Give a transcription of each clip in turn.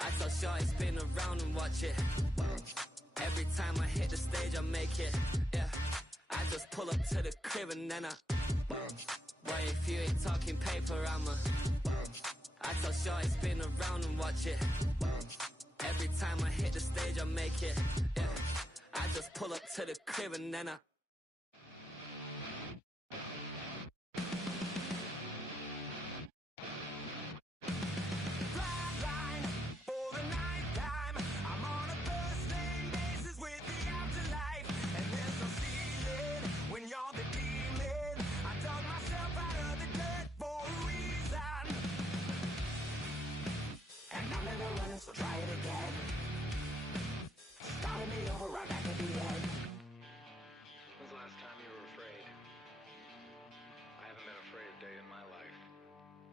I tell shorty spin around and watch it. Every time I hit the stage, I make it. Yeah, I just pull up to the crib and then boy, if you ain't talking paper, I tell shorty spin around and watch it. Every time I hit the stage, I make it. Yeah, I just pull up to the crib and then so try it again. Starting me over right back at the end. When's the last time you were afraid? I haven't been afraid a day in my life.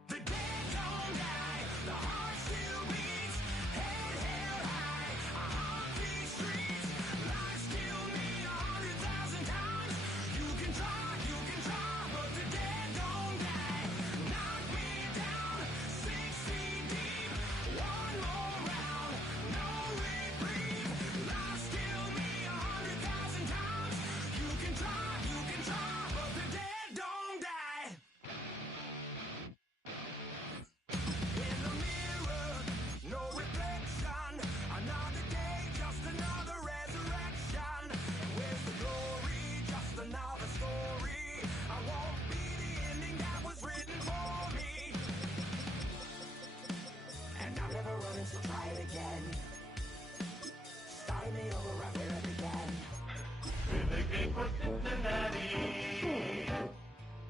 The dead don't die, the heart still beats, head held high, I haunt these streets, life still me 100,000 times. You can try, but the dead don't die. Knock me down, 6 feet deep, one more round, no reprieve, life still me 100,000 times. You can try, but the dead don't die. In the mirror, no reflection. Another day, just another resurrection. Where's the glory? Just another story. I won't be the ending that was written for me. And I'm never running, so try it again. Starting me over right where it began. With a game for Cincinnati.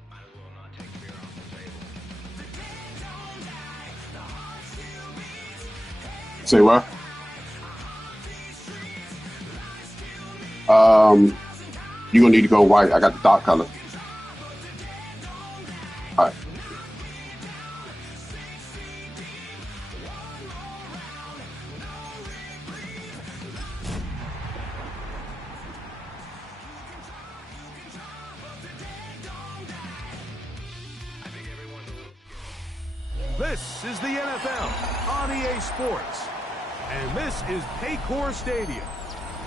Might as well not take fear off the table. The dead don't die, the heart still beats, head Say what? these streets, life still me. You're gonna need to go white. I got the dark color. All right. I think everyone's a little This is the NFL on EA Sports. And this is Paycor Stadium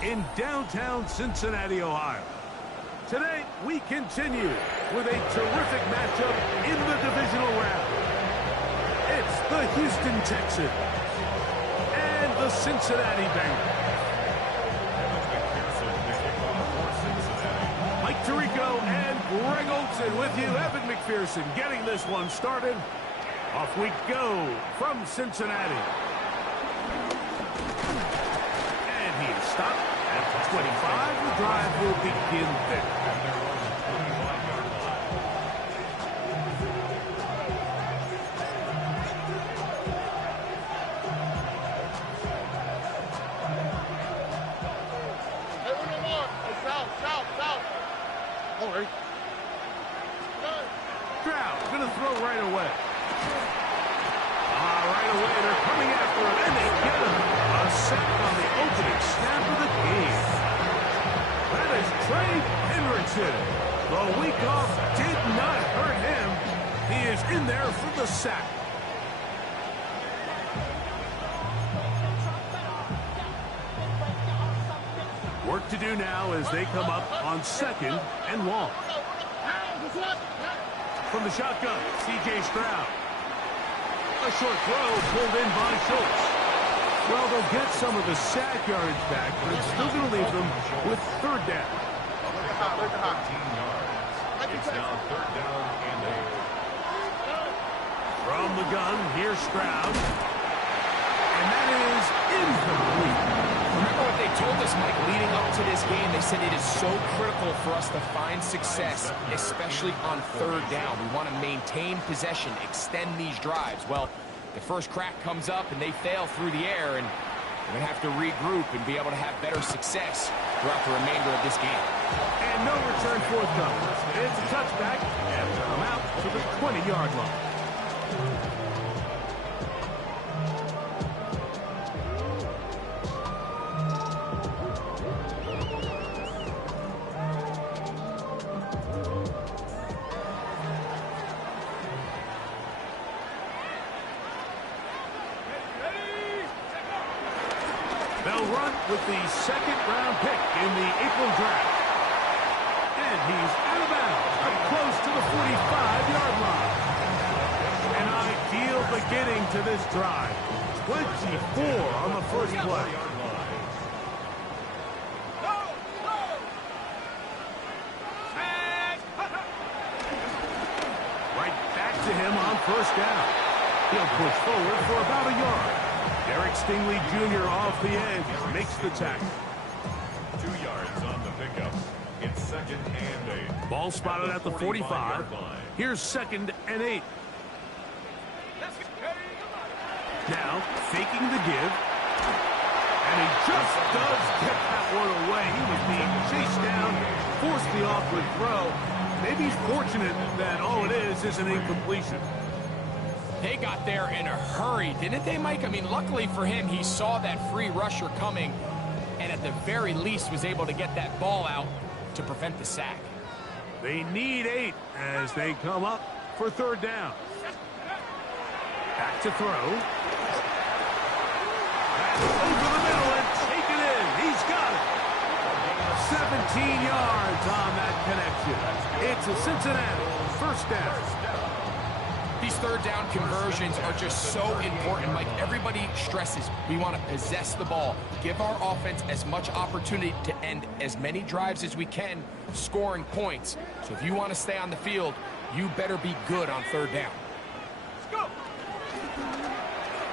in downtown Cincinnati, Ohio. Today, we continue with a terrific matchup in the divisional round. It's the Houston Texans and the Cincinnati Bengals. Mike Tirico and Greg Olsen with you. Evan McPherson getting this one started. Off we go from Cincinnati. And he is stopped at the 25. The drive will begin there. Stroud going to throw right away. Right away, they're coming after him, and they get him. A sack on the opening snap of the game. That is Trey Hendrickson. The week off did not hurt him. He is in there for the sack. Work to do now as they come up on 2nd and long. From the shotgun, C.J. Stroud. A short throw pulled in by Schultz. Well, they'll get some of the sack yardage back, but it's still going to leave them with 3rd down. 15 yards. It's now 3rd down and 8. From the gun, here's Stroud. And that is incomplete. Remember what they told us, Mike, leading up to this game. They said it is so critical for us to find success, especially on 3rd down. We want to maintain possession, extend these drives. Well, the first crack comes up and they fail through the air, and we're going to have to regroup and be able to have better success throughout the remainder of this game. And no return forthcoming. It's a touchback, and come out to the 20-yard line. They'll run with the second-round pick in the April draft. And he's out of bounds, up close to the 45-yard line. An ideal beginning to this drive. 24 on the first play. Right back to him on first down. He'll push forward for about a yard. Derek Stingley Jr. off the edge makes the tackle. 2 yards on the pickup. It's 2nd and 8. Ball spotted at the 45. Here's 2nd and 8. Now, faking the give. And he just does get that one away. He was being chased down, forced the awkward throw. Maybe he's fortunate that all it is an incompletion. They got there in a hurry, didn't they, Mike? I mean, luckily for him, he saw that free rusher coming, and at the very least was able to get that ball out to prevent the sack. They need 8 as they come up for 3rd down. Back to throw. Over the middle and taken in. He's got it. 17 yards on that connection. It's a Cincinnati 1st down. These 3rd down conversions are just so important, Mike. Everybody stresses we want to possess the ball, give our offense as much opportunity to end as many drives as we can, scoring points. So if you want to stay on the field, you better be good on 3rd down.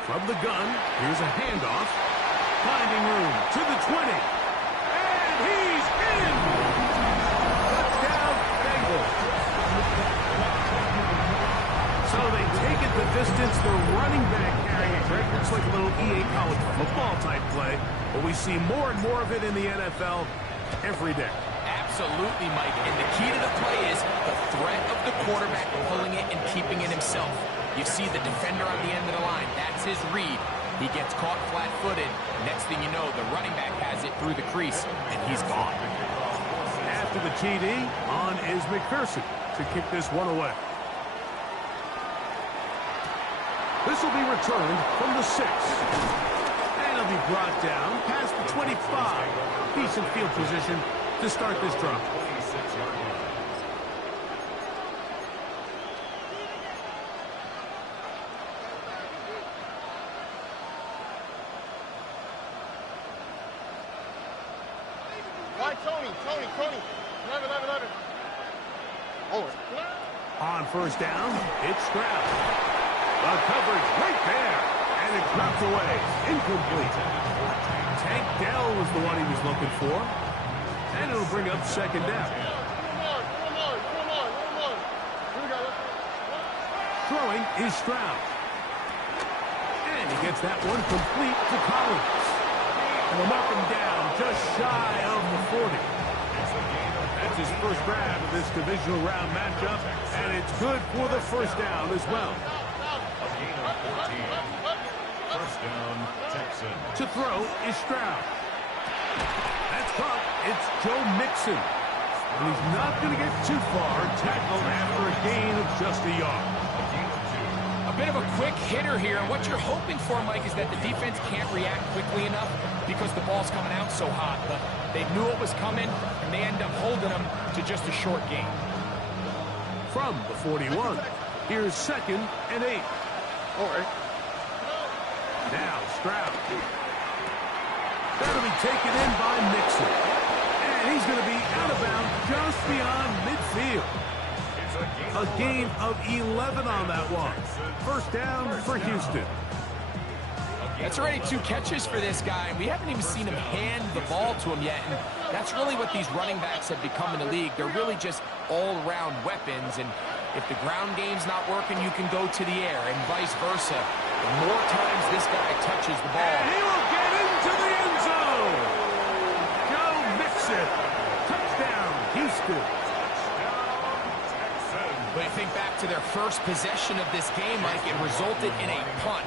From the gun, here's a handoff. Finding room to the 20. And he's in! Touchdown, Bengals. So they take it the distance. The running back carrying it. Greg, looks like a little EA college football type play. But we see more and more of it in the NFL every day. Absolutely, Mike. And the key to the play is the threat of the quarterback pulling it and keeping it himself. You see the defender on the end of the line. That's his read. He gets caught flat-footed. Next thing you know, the running back has it through the crease, and he's gone. After the TD, on is McPherson to kick this one away. This will be returned from the 6. And it'll be brought down past the 25. Decent field position to start this drive. Tony. 11. Over. On first down, it's Stroud. The coverage right there, and it's knocked away. Incomplete. Tank Dell was the one he was looking for, and it'll bring up 2nd down. Throwing is Stroud. And he gets that one complete to Collins. And we'll mark him down just shy of the 40. That's his first grab of this divisional round matchup, and it's good for the 1st down as well. A gain of 14. 1st down, Texans. To throw is Stroud. That's caught. It's Joe Mixon. And he's not going to get too far, tackled after a gain of just a yard. A bit of a quick hitter here. What you're hoping for, Mike, is that the defense can't react quickly enough because the ball's coming out so hot. But they knew it was coming, and they end up holding them to just a short gain. From the 41, here's 2nd and 8. All right. Now Stroud. That'll be taken in by Mixon. And he's going to be out of bounds just beyond midfield. A gain of 11 on that one. 1st down for Houston. That's already 2 catches for this guy. We haven't even seen him hand the ball to him yet. And that's really what these running backs have become in the league. They're really just all-around weapons. And if the ground game's not working, you can go to the air and vice versa. The more times this guy touches the ball. And he will get into the end zone. Joe Mixon. Touchdown, Houston. But you think back to their first possession of this game, Mike, it resulted in a punt.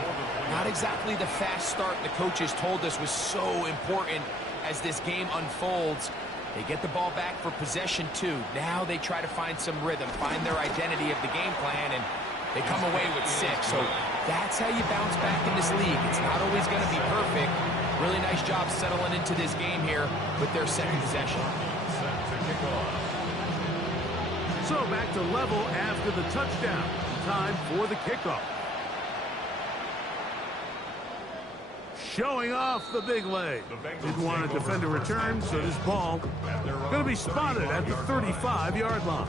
Not exactly the fast start the coaches told us was so important as this game unfolds. They get the ball back for possession 2. Now they try to find some rhythm, find their identity of the game plan, and they come away with 6. So that's how you bounce back in this league. It's not always going to be perfect, Really nice job settling into this game here with their second possession. Set to kick off. So back to level after the touchdown. Time for the kickoff. Showing off the big leg. Didn't want to defend a return, so this ball going to be spotted at the 35-yard line.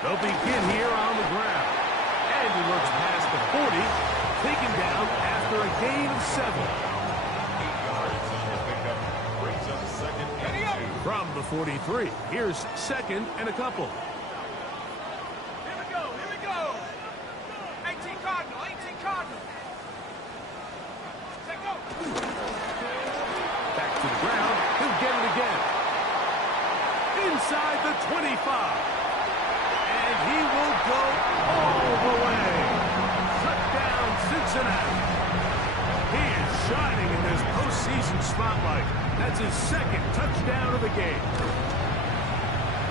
They'll begin here on the ground. And he looks past the 40, taken down after a gain of 7. 8 yards on the pickup. Brings up second and 2. From the 43, here's second and a couple. Here we go, here we go. 18 Cardinal, 18 Cardinal. Let go. Back to the ground. He'll get it again. Inside the 25. And he will go all the way. Touchdown, Cincinnati. He is shining in this postseason spotlight. That's his second touchdown of the game.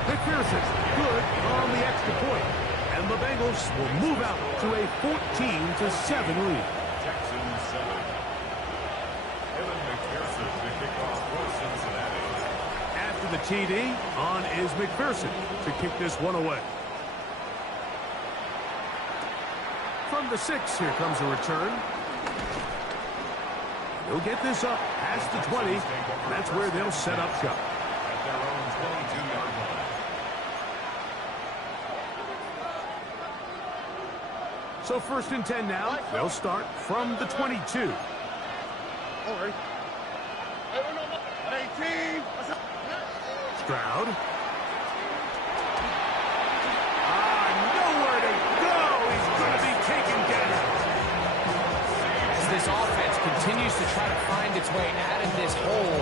McPherson, good on the extra point. And the Bengals will move out to a 14-7 lead. Texans 7. Evan McPherson to kick off for Cincinnati. After the TD, on is McPherson to kick this one away. From the 6, here comes a return. He'll get this up past the 20. That's where they'll set up shop. At their own 22-yard line. So first and 10 now. They'll start from the 22. Stroud. Nowhere to go. He's going to be taken down. As this offense continues to try to find its way out of this hole,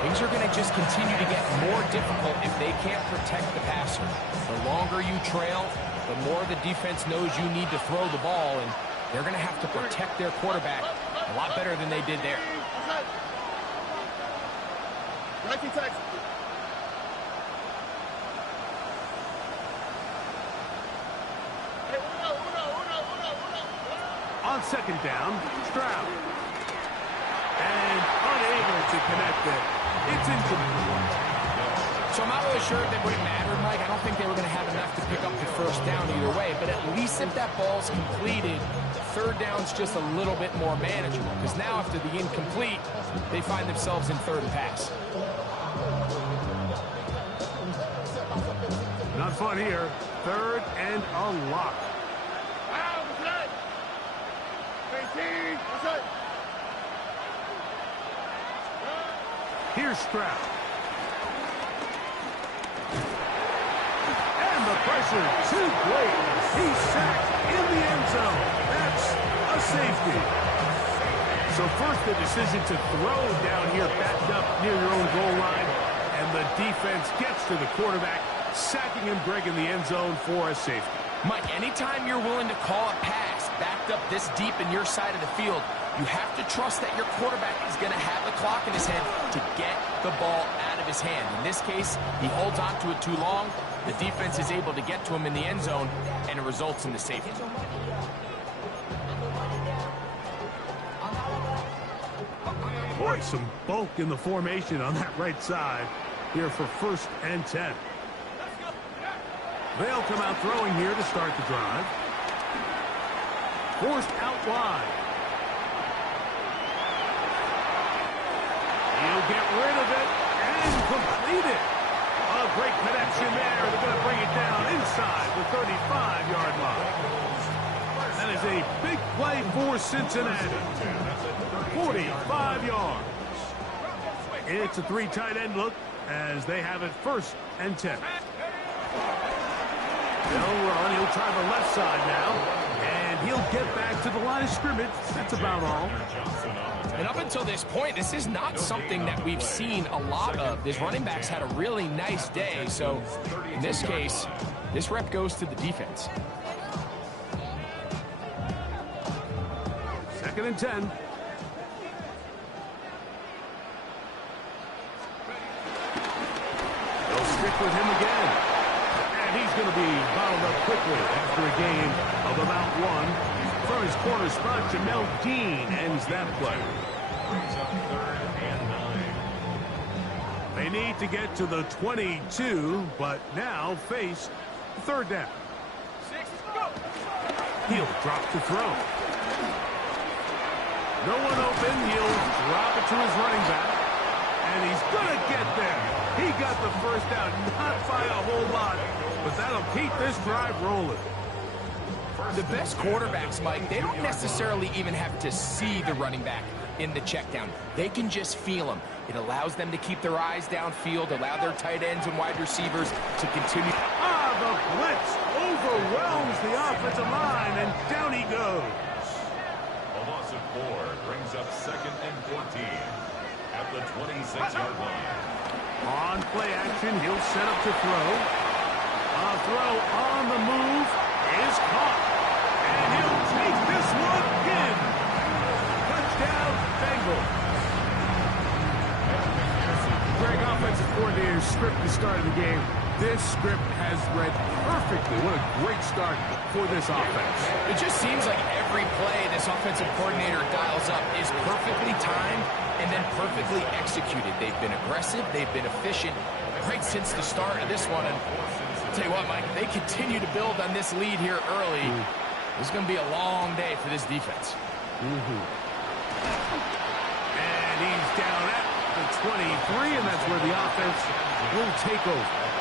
things are going to just continue to get more difficult if they can't protect the passer. The longer you trail, the more the defense knows you need to throw the ball, and they're going to have to protect their quarterback a lot better than they did there. On second down, Stroud. And unable to connect it. It's incomplete. So I'm not really sure if they would have mattered, Mike. I don't think they were going to have enough to pick up the first down either way. But at least if that ball's completed, third down's just a little bit more manageable. Because now after the incomplete, they find themselves in third and pass. Not fun here. Third and a lot. Here's Stroud. And the pressure too great. He's sacked in the end zone. That's a safety. So first the decision to throw down here backed up near your own goal line. And the defense gets to the quarterback, sacking him, Greg, in the end zone for a safety. Mike, anytime you're willing to call a pass backed up this deep in your side of the field, you have to trust that your quarterback is going to have the clock in his head to get the ball out of his hand. In this case, he holds on to it too long. The defense is able to get to him in the end zone, and it results in the safety. Boy, some bulk in the formation on that right side here for first and 10. They'll come out throwing here to start the drive. Forced out wide. He'll get rid of it and complete it. A great connection there. They're going to bring it down inside the 35-yard line. That is a big play for Cincinnati. 45 yards. It's a 3 tight end look as they have it first and 10. They'll run. He'll try the left side now. And he'll get back to the line of scrimmage. That's about all. And up until this point, this is not something that we've seen a lot of. This running back's had a really nice day. So in this case, this rep goes to the defense. Second and 10. They'll stick stick with him again. And he's going to be bottled up quickly after a gain of about 1. From his corner spot, Jamel Dean ends that play. Brings up 3rd and 9. They need to get to the 22, but now face 3rd down. He'll drop to throw. No one open. He'll drop it to his running back. And he's going to get there. He got the first down, not by a whole lot, but that'll keep this drive rolling. The best quarterbacks, Mike, they don't necessarily even have to see the running back in the check down. They can just feel him. It allows them to keep their eyes downfield, allow their tight ends and wide receivers to continue. The blitz overwhelms the offensive line, and down he goes. A loss of 4 brings up 2nd and 14 at the 26-yard line. On play action, he'll set up to throw. A throw on the move is caught. And he'll take this one in. Touchdown, Bengals. Greg, offensive coordinator's script at the start of the game. This script has read perfectly. What a great start for this offense. It just seems like every play this offensive coordinator dials up is perfectly timed and then perfectly executed. They've been aggressive. They've been efficient right since the start of this one. And I'll tell you what, Mike, they continue to build on this lead here early. This is going to be a long day for this defense. And he's down at the 23, and that's where the offense will take over.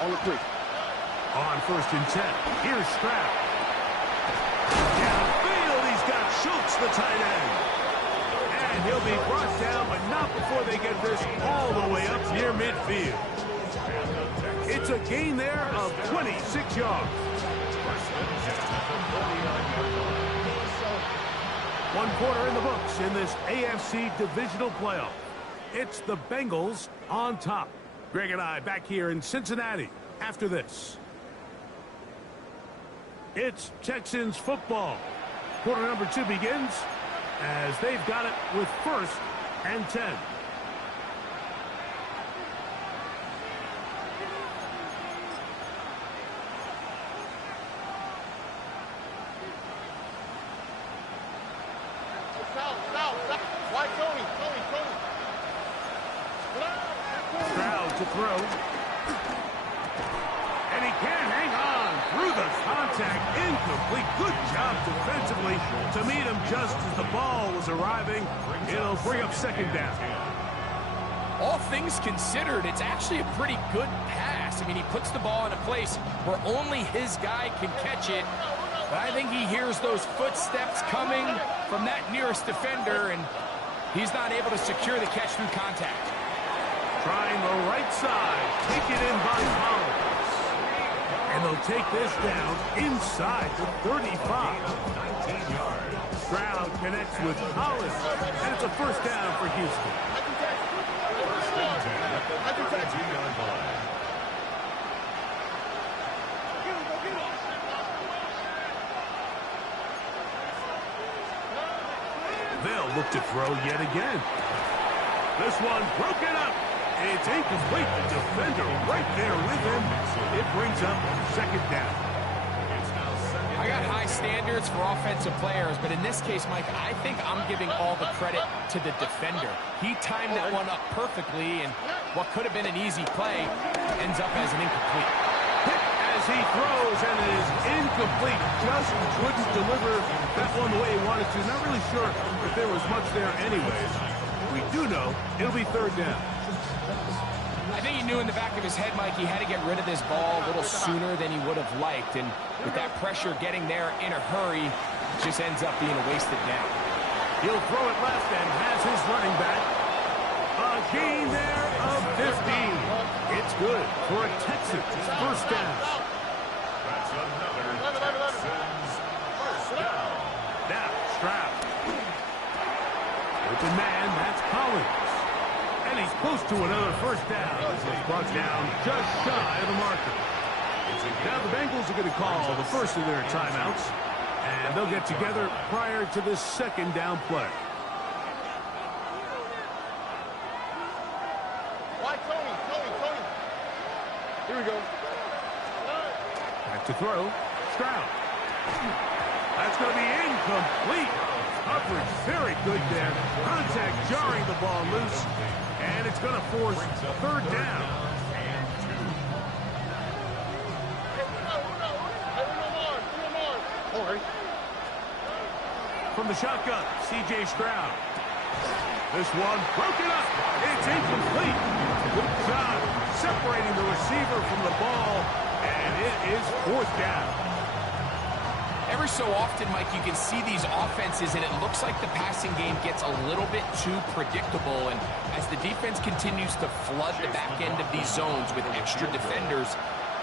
On the quick. On 1st and 10, here's Stroud. Downfield, he's got Schultz, the tight end. And he'll be brought down, but not before they get this all the way up near midfield. It's a gain there of 26 yards. 1 quarter in the books in this AFC divisional playoff. It's the Bengals on top. Greg and I back here in Cincinnati after this. It's Texans football. Quarter number 2 begins as they've got it with 1st and 10. Stroud to throw. And he can't hang on through the contact. Incomplete. Good job defensively to meet him just as the ball was arriving. It'll bring up 2nd down. All things considered, it's actually a pretty good pass. I mean, he puts the ball in a place where only his guy can catch it. But I think he hears those footsteps coming from that nearest defender, and he's not able to secure the catch through contact. Trying the right side. Taken in by Collins. And they'll take this down inside the 35. 19 yards. Stroud connects with Collins. And it's a 1st down for Houston. 1st and 10 at the 32-yard line. They'll look to throw yet again. This one broken up. It's incomplete. The defender right there with him. It brings up 2nd down. I got high standards for offensive players, but in this case, Mike, I think I'm giving all the credit to the defender. He timed that one up perfectly, and what could have been an easy play ends up as an incomplete. Hit as he throws, and it is incomplete. Just couldn't deliver that one the way he wanted to. Not really sure if there was much there anyways. We do know it'll be 3rd down. I think he knew in the back of his head, Mike, he had to get rid of this ball a little sooner than he would have liked. And with that pressure getting there in a hurry, it just ends up being a wasted down. He'll throw it left and has his running back. A gain there of 15. It's good for a Texans 1st down. That's another Texans 1st down. Now, Stroud. Open man, that's Collins. And And he's close to another first down. He's brought down just shy of the marker. Now the Bengals are going to call the first of their timeouts, and they'll get together prior to this second down play. Tony. Here we go. Back to throw. Stroud. That's going to be incomplete. Coverage very good there. Contact jarring the ball loose, and it's going to force third down. From the shotgun, C.J. Stroud. This one broken up. It's incomplete. Good job separating the receiver from the ball, and it is fourth down. Every so often, Mike, you can see these offenses, and it looks like the passing game gets a little bit too predictable. And as the defense continues to flood the back end of these zones with extra defenders,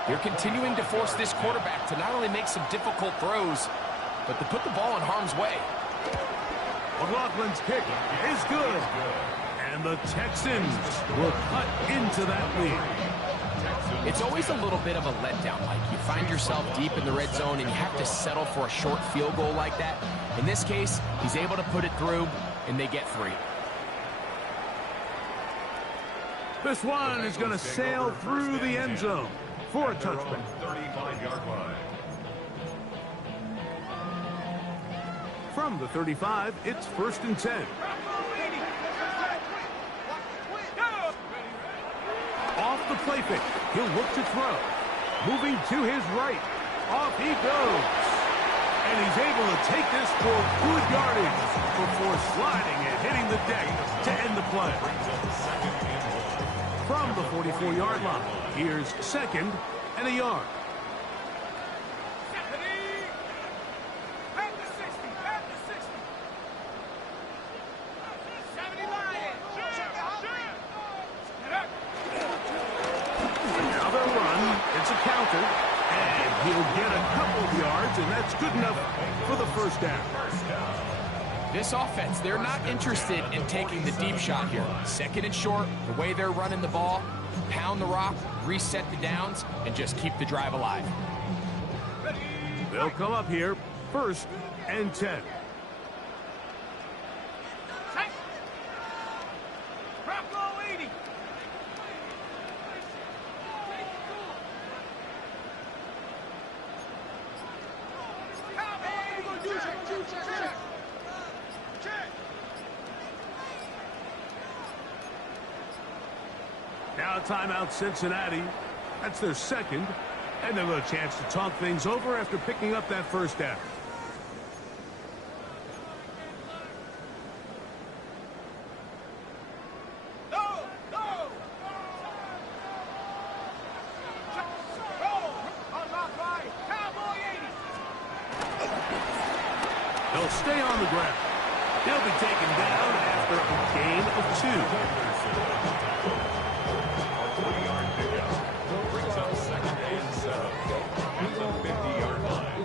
they're continuing to force this quarterback to not only make some difficult throws, but to put the ball in harm's way. McLaughlin's kick is good. And the Texans will cut into that lead. It's always a little bit of a letdown, Mike. You find yourself deep in the red zone, and you have to settle for a short field goal like that. In this case, he's able to put it through, and they get 3. This one is going to sail through the end zone for a touchback. 35-yard line. From the 35, it's 1st and 10. Off the play fake, he'll look to throw. Moving to his right. Off he goes. And he's able to take this for good yardage before sliding and hitting the deck to end the play. From the 44-yard line, here's 2nd and a yard. And he'll get a couple of yards, and that's good enough for the first down. This offense, they're not interested in taking the deep shot here. 2nd and short, the way they're running the ball, pound the rock, reset the downs, and just keep the drive alive. They'll come up here, 1st and 10. Now timeout Cincinnati. That's their 2nd. And they'll have a chance to talk things over after picking up that first down. They'll stay on the ground. He'll be taken down after a gain of 2. Brings up 2nd and 7 at the 50-yard line.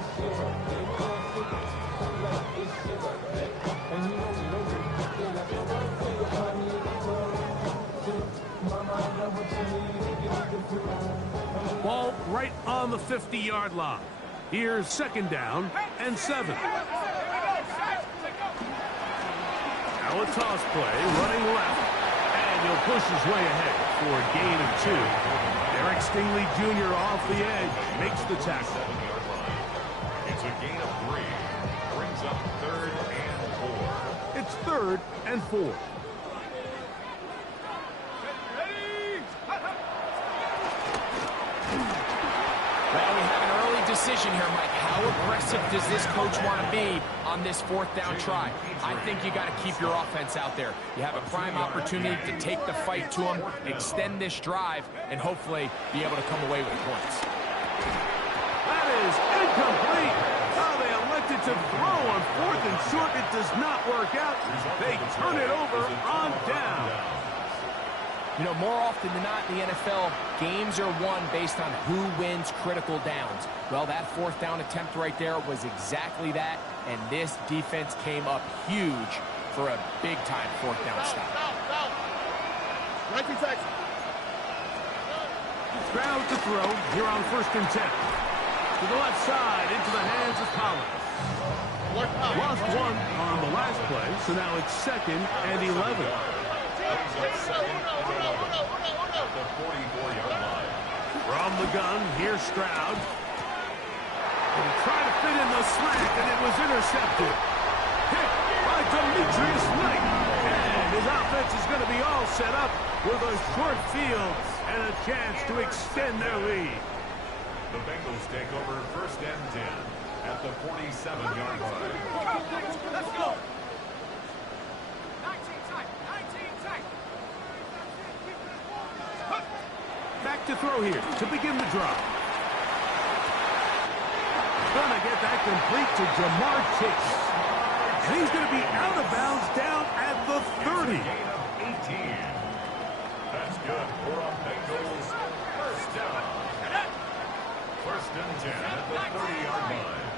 Ball right on the 50-yard line. Here's 2nd down and 7. Now a toss play, running left, and he'll push his way ahead for a gain of 2. Eric Stingley Jr. off the edge, makes the tackle. 7-yard line. It's a gain of 3. Brings up 3rd and 4. It's 3rd and 4. Well, we have an early decision here, Mike. How aggressive does this coach want to be on this 4th down try? I think you got to keep your offense out there. You have a prime opportunity to take the fight to them, extend this drive, and hopefully be able to come away with points. That is incomplete. Oh, they elected to throw on 4th and short. It does not work out. They turn it over on down. You know, more often than not in the NFL, games are won based on who wins critical downs. Well, that 4th down attempt right there was exactly that, and this defense came up huge for a big-time 4th down stop. Stroud to throw here on 1st and 10. To the left side, into the hands of Collins. Lost one on the last play, so now it's 2nd and 11. The 44-yard line. From the gun, here's Stroud. And trying to fit in the slant, and it was intercepted. Hit by Demetrius Knight. And his offense is going to be all set up with a short field and a chance to extend their lead. The Bengals take over 1st and 10 at the 47-yard line. Let's go. 19 tight. Back to throw here to begin the drive. Gonna get that complete to Jamar Chase. And he's going to be out of bounds down at the 30. Gain of 18. That's good for a Bengals 1st down. 1st and 10 at the 30-yard line.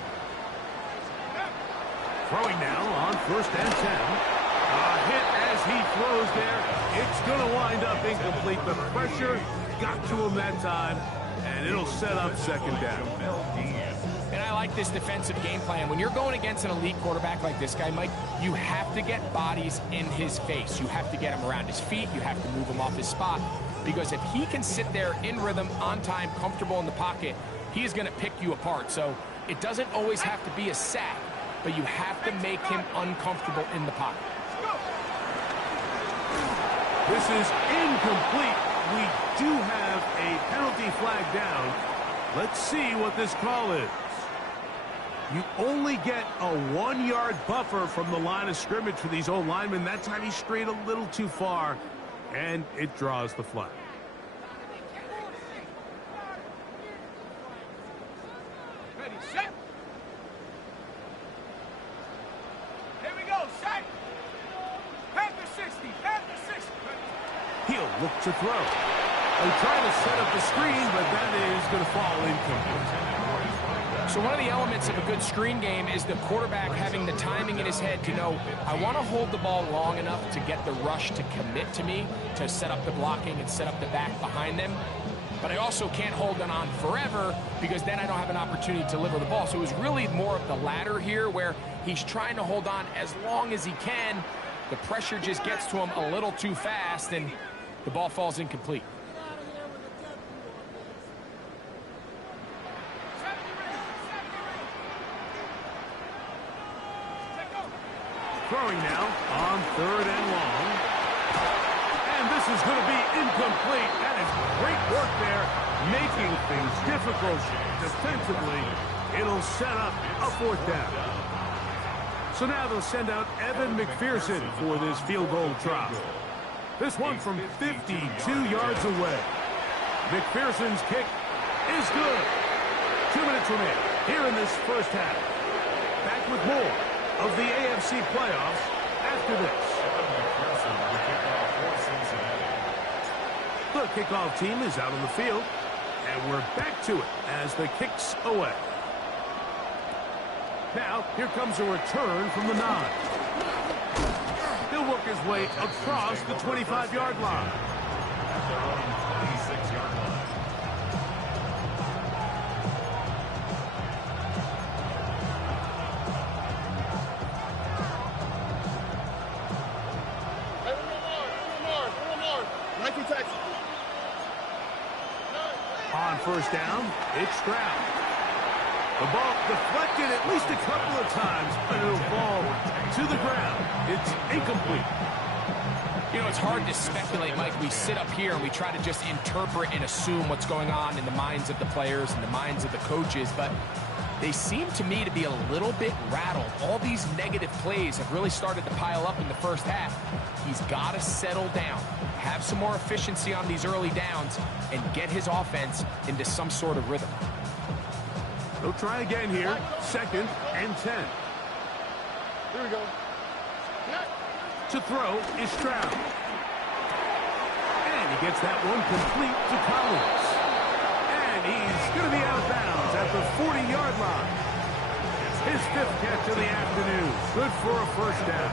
Throwing now on 1st and 10. A hit as he throws there. It's going to wind up incomplete. The pressure got to him that time, and it'll set up 2nd down. And I like this defensive game plan. When you're going against an elite quarterback like this guy, Mike, you have to get bodies in his face. You have to get him around his feet. You have to move him off his spot. Because if he can sit there in rhythm, on time, comfortable in the pocket, he is going to pick you apart. So it doesn't always have to be a sack, but you have to make him uncomfortable in the pocket. This is incomplete. We do have a penalty flag down. Let's see what this call is. You only get a 1-yard buffer from the line of scrimmage for these old linemen. That time he strayed a little too far, and it draws the flag. Ready, set. Here we go, set. Panther 60, Panther 60. He'll look to throw. They try to set up the screen, but that is going to fall incomplete. So one of the elements of a good screen game is the quarterback having the timing in his head to know, I want to hold the ball long enough to get the rush to commit to me, to set up the blocking and set up the back behind them. But I also can't hold it on forever because then I don't have an opportunity to deliver the ball. So it was really more of the latter here where he's trying to hold on as long as he can. The pressure just gets to him a little too fast and the ball falls incomplete. Throwing now on 3rd and long. And this is going to be incomplete. That is great work there, making things difficult defensively. It'll set up a 4th down. So now they'll send out Evan McPherson for this field goal try. This one from 52 yards away. McPherson's kick is good. 2 minutes remain here in this 1st half. Back with more of the AFC playoffs after this. The kickoff team is out on the field, and we're back to it as the kick's away. Now, here comes a return from the 9. He'll work his way across the 25-yard line. At their own 26-yard line. On 1st down, it's Stroud. The ball deflected at least a couple of times, but it'll fall to the ground. It's incomplete. You know, it's hard to speculate, Mike. We sit up here and we try to just interpret and assume what's going on in the minds of the players and the minds of the coaches, but they seem to me to be a little bit rattled. All these negative plays have really started to pile up in the 1st half. He's got to settle down, have some more efficiency on these early downs, and get his offense into some sort of rhythm. They'll try again here. 2nd and 10. Here we go. To throw is Stroud. And he gets that one complete to Collins. And he's going to be out of bounds at the 40-yard line. His 5th catch of the afternoon. Good for a 1st down.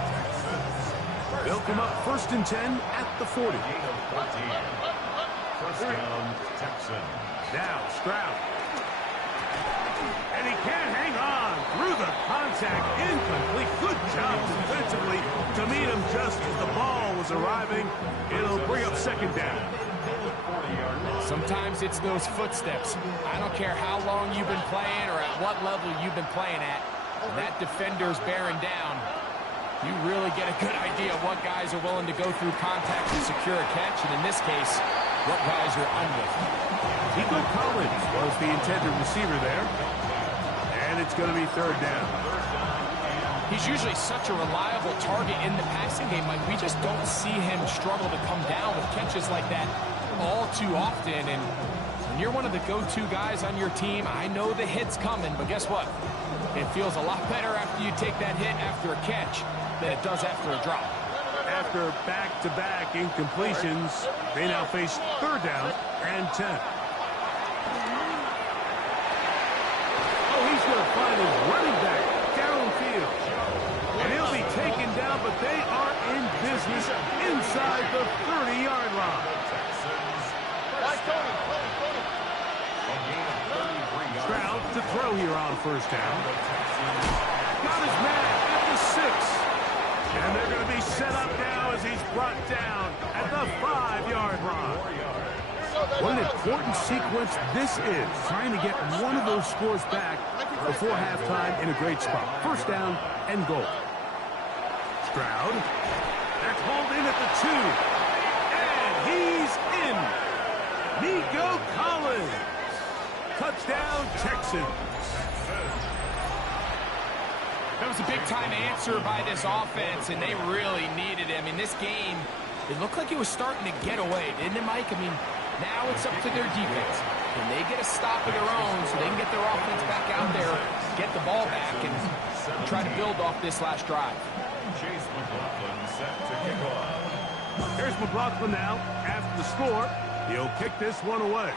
They'll come up 1st and 10 at the 40. Gain of 14. First down, Texans. Now Stroud. And he can't hang on through the contact. Incomplete. Good job defensively to meet him just as the ball was arriving. It'll bring up second down. Sometimes it's those footsteps. I don't care how long you've been playing or at what level you've been playing at. When that defender's bearing down, you really get a good idea of what guys are willing to go through contact to secure a catch, and in this case, what guys are under. Nico Collins was the intended receiver there. And it's going to be third down. He's usually such a reliable target in the passing game. Like, we just don't see him struggle to come down with catches like that all too often. And when you're one of the go-to guys on your team, I know the hit's coming, but guess what? It feels a lot better after you take that hit after a catch than it does after a drop. After back-to-back incompletions, they now face third down and 10. He's going to find his running back downfield. And he'll be taken down, but they are in business inside the 30-yard line. Stroud to throw here on first down. Got his man at the 6. And they're going to be set up now as he's brought down at the 5-yard line. What an important sequence this is, trying to get one of those scores back before halftime in a great spot. First down and goal. Stroud. That's hauled in at the 2. And he's in. Nico Collins. Touchdown, Texans. That was a big-time answer by this offense, and they really needed it. I mean, this game, it looked like it was starting to get away, didn't it, Mike? I mean, now it's up to their defense. Can they get a stop of their own so they can get their offense back out there, get the ball back, and try to build off this last drive? Chase McLaughlin set to kick off. Here's McLaughlin now. After the score, he'll kick this one away.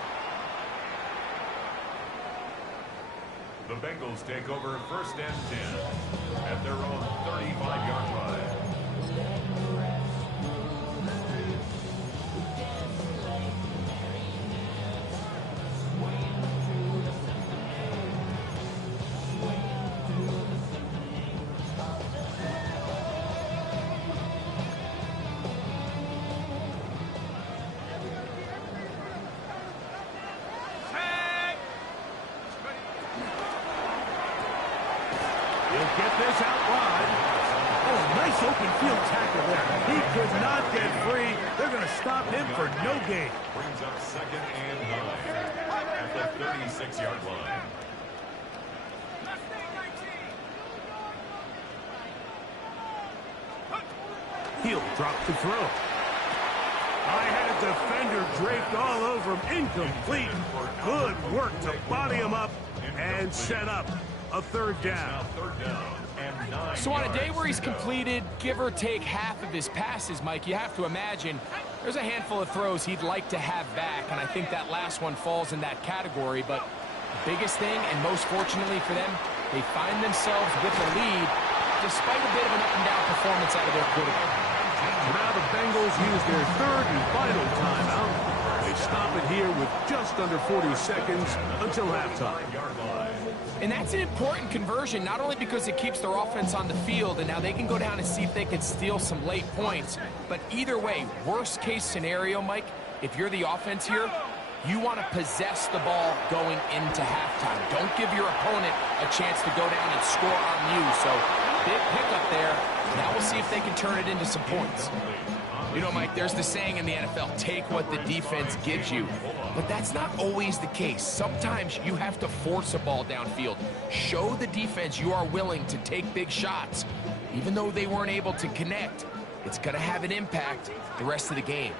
The Bengals take over first and 10 at their own 35-yard line. Get this out wide. Oh, nice open field tackle there. He could not get free. They're going to stop him for no gain. Brings up second and 9 at the 36-yard line. He'll drop the throw. I had a defender draped all over him. Incomplete. Good work to body him up and set up a third down. So on a day where he's completed, give or take half of his passes, Mike, you have to imagine there's a handful of throws he'd like to have back, and I think that last one falls in that category. But the biggest thing, and most fortunately for them, they find themselves with a lead despite a bit of an up-and-down performance out of their quarterback. Now the Bengals use their third and final timeout. They stop it here with just under 40 seconds until halftime. And that's an important conversion, not only because it keeps their offense on the field, and now they can go down and see if they can steal some late points. But either way, worst case scenario, Mike, if you're the offense here, you want to possess the ball going into halftime. Don't give your opponent a chance to go down and score on you. So big pickup there. Now we'll see if they can turn it into some points. You know, Mike, there's the saying in the NFL, take what the defense gives you. But that's not always the case. Sometimes you have to force a ball downfield. Show the defense you are willing to take big shots. Even though they weren't able to connect, it's going to have an impact the rest of the game.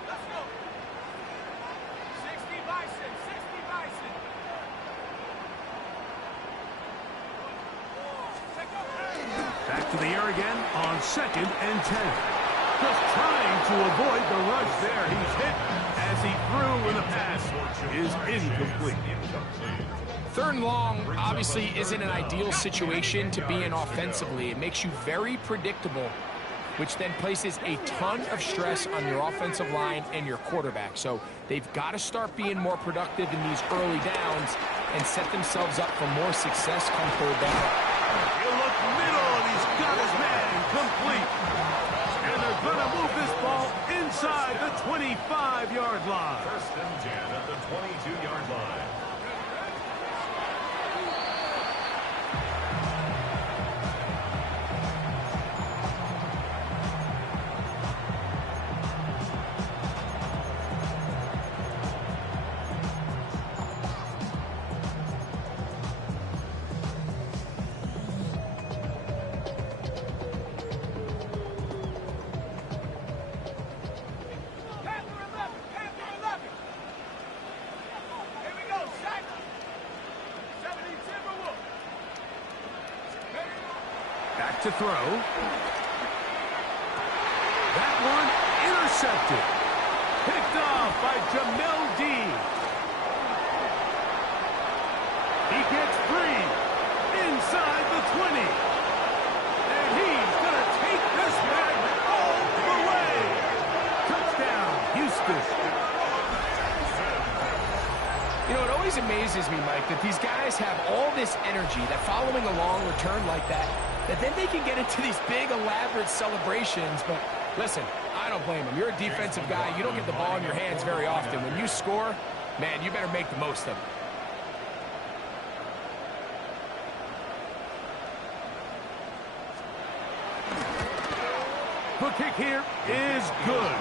Back to the air again on second and 10. Just trying to avoid the rush there. He's hit as he threw, and the pass is incomplete. Third and long obviously isn't an ideal situation to be in offensively. It makes you very predictable which then places a ton of stress on your offensive line and your quarterback. So they've got to start being more productive in these early downs and set themselves up for more success come third down. You look middle, and he's got his man complete. And they're going to move this ball inside the 25-yard line. First and 10 at the 22-yard line. Back to throw. That one intercepted. Picked off by Jamel Dean. He gets free inside the 20. And he's going to take this one all the way. Touchdown, Houston. You know, it always amazes me, Mike, that these guys have all this energy, that following a long return like that then they can get into these big, elaborate celebrations. But listen, I don't blame them. You're a defensive guy. You don't get the ball in your hands very often. When you score, man, you better make the most of it. The kick here is good.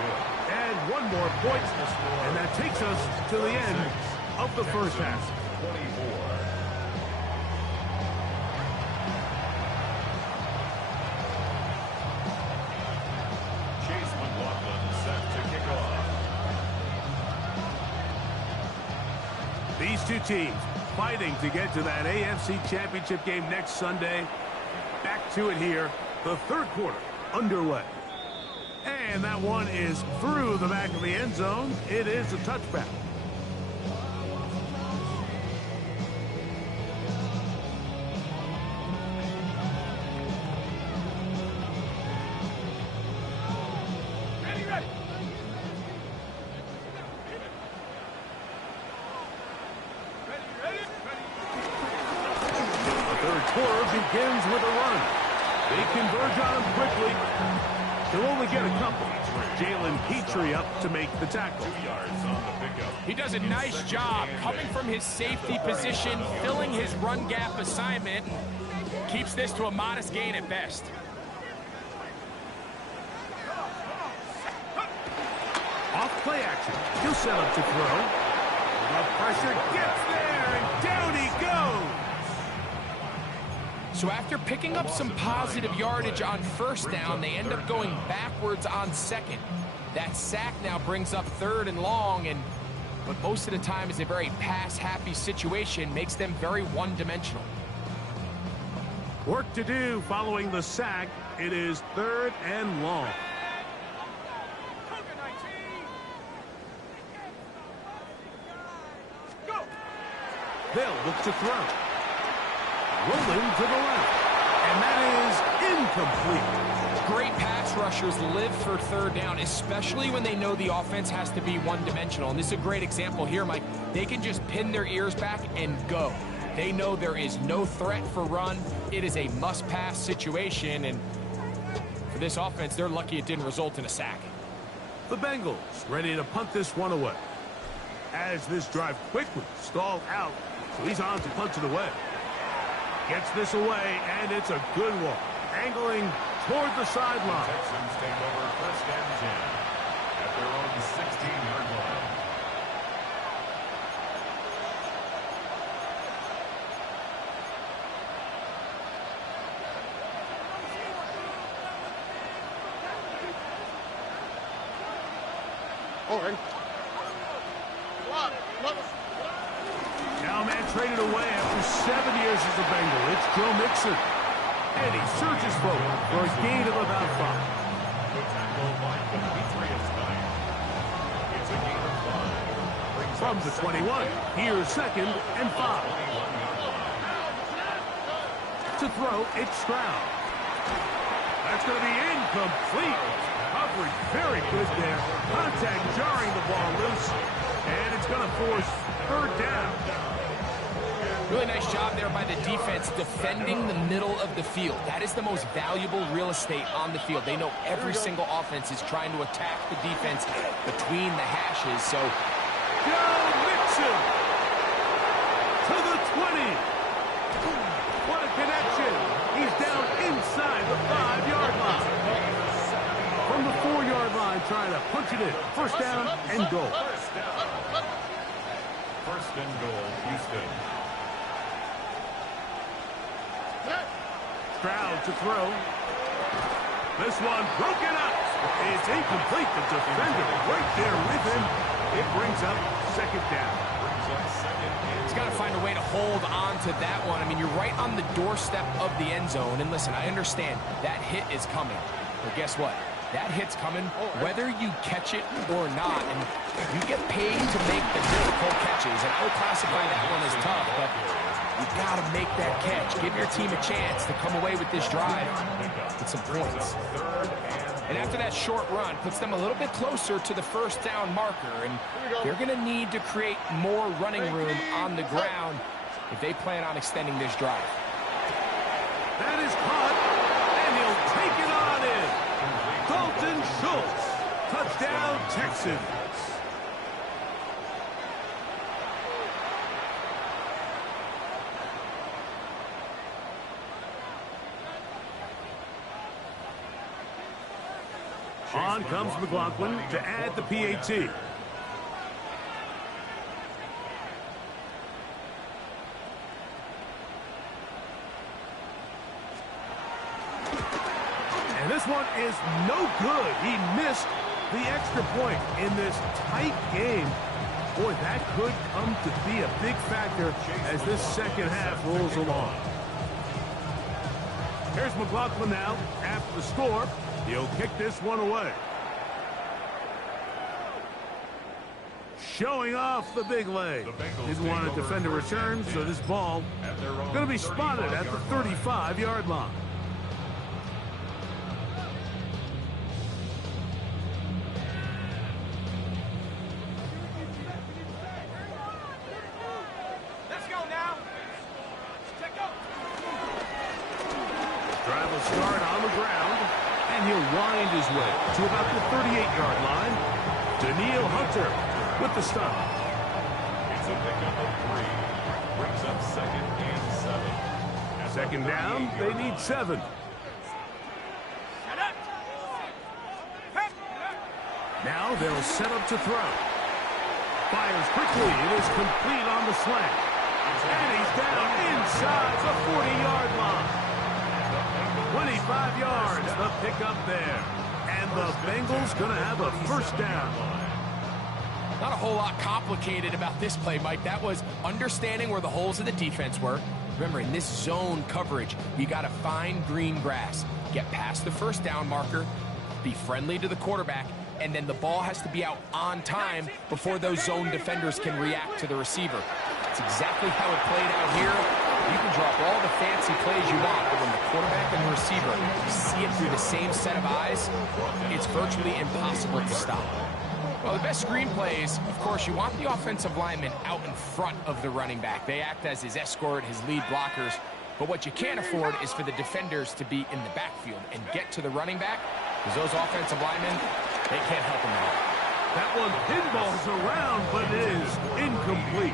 And one more point, and that takes us to the end of the first half. 24. These two teams fighting to get to that AFC Championship game next Sunday. Back to it here, the third quarter underway. And that one is through the back of the end zone. It is a touchback. Begins with a run. They converge on him quickly. He'll only get a couple. Jalen Petrie up to make the tackle. 2 yards on the pickup. He does a nice job coming from his safety position, filling his run gap assignment, and keeps this to a modest gain at best. Off play action. He'll set up to throw. The pressure gets there, and down he goes. So after picking up some positive yardage on first down, they end up going backwards on second. That sack now brings up third and long, and but most of the time is a very pass-happy situation, makes them very one-dimensional. Work to do following the sack. It is third and long. They'll look to throw. Rolling to the left. And that is incomplete. Great pass rushers live for third down, especially when they know the offense has to be one-dimensional. And this is a great example here, Mike. They can just pin their ears back and go. They know there is no threat for run. It is a must-pass situation. And for this offense, they're lucky it didn't result in a sack. The Bengals ready to punt this one away. As this drive quickly stalled out, so he's on to punt it away. Gets this away, and it's a good one. Angling toward the sideline. Texans take over first and 10 at their own 16-yard line. All right. Now man traded away after 7 years as a Bengal. It's Joe Mixon. And he surges forward for a gain of about 5. The tackle by Demetrius Knight. It's a gain of 5. Brings From up the second 21, here's second and 5. 21-yard line. To throw, it's Stroud. That's going to be incomplete. Coverage very good there. Contact jarring the ball loose. And it's going to force third down. Really nice job there by the defense defending the middle of the field. That is the most valuable real estate on the field. They know every single offense is trying to attack the defense between the hashes. So, Joe Mixon to the 20. What a connection. He's down inside the 5-yard line. From the 4-yard line, trying to punch it in. First down and goal. First and goal, Houston. Stroud to throw. This one broken up. It's incomplete. The defender right there with him. It brings up second down. he's got to find a way to hold on to that one. I mean, you're right on the doorstep of the end zone. And listen, I understand that hit is coming. But guess what? That hit's coming whether you catch it or not. And you get paid to make the difficult catches. And I would classify that one as tough, but you got to make that catch. Give your team a chance to come away with this drive with some points. And after that short run, puts them a little bit closer to the first down marker. And they're going to need to create more running room on the ground if they plan on extending this drive. That is caught, and he'll take it on in. Dalton Schultz, touchdown Texans. On comes McLaughlin to add the PAT. And this one is no good. He missed the extra point in this tight game. Boy, that could come to be a big factor as this second half rolls along. Here's McLaughlin now after the score. He'll kick this one away. Showing off the big leg. Didn't want to defend a return, so this ball going to be spotted at the 35-yard line. Let's go now. Check go. Drive will start on the ground, and he'll wind his way to about the 38-yard line. Daniil Hunter with the stop. It's a pickup of 3. Brings up second and 7. Second down, they need 7. Now they'll set up to throw. Fires quickly. It is complete on the slant. And he's down inside the 40-yard line. 25 yards, the pickup there. And the Bengals going to have a first down. Not a whole lot complicated about this play, Mike. That was understanding where the holes of the defense were. Remember, in this zone coverage, you got to find green grass, get past the first down marker, be friendly to the quarterback, and then the ball has to be out on time before those zone defenders can react to the receiver. That's exactly how it played out here. You can drop all the fancy plays you want, but when the quarterback and the receiver see it through the same set of eyes, it's virtually impossible to stop. Well, the best screen plays, of course, you want the offensive lineman out in front of the running back. They act as his escort, his lead blockers. But what you can't afford is for the defenders to be in the backfield and get to the running back, because those offensive linemen, they can't help him at all. That one pinballs around, but it is incomplete.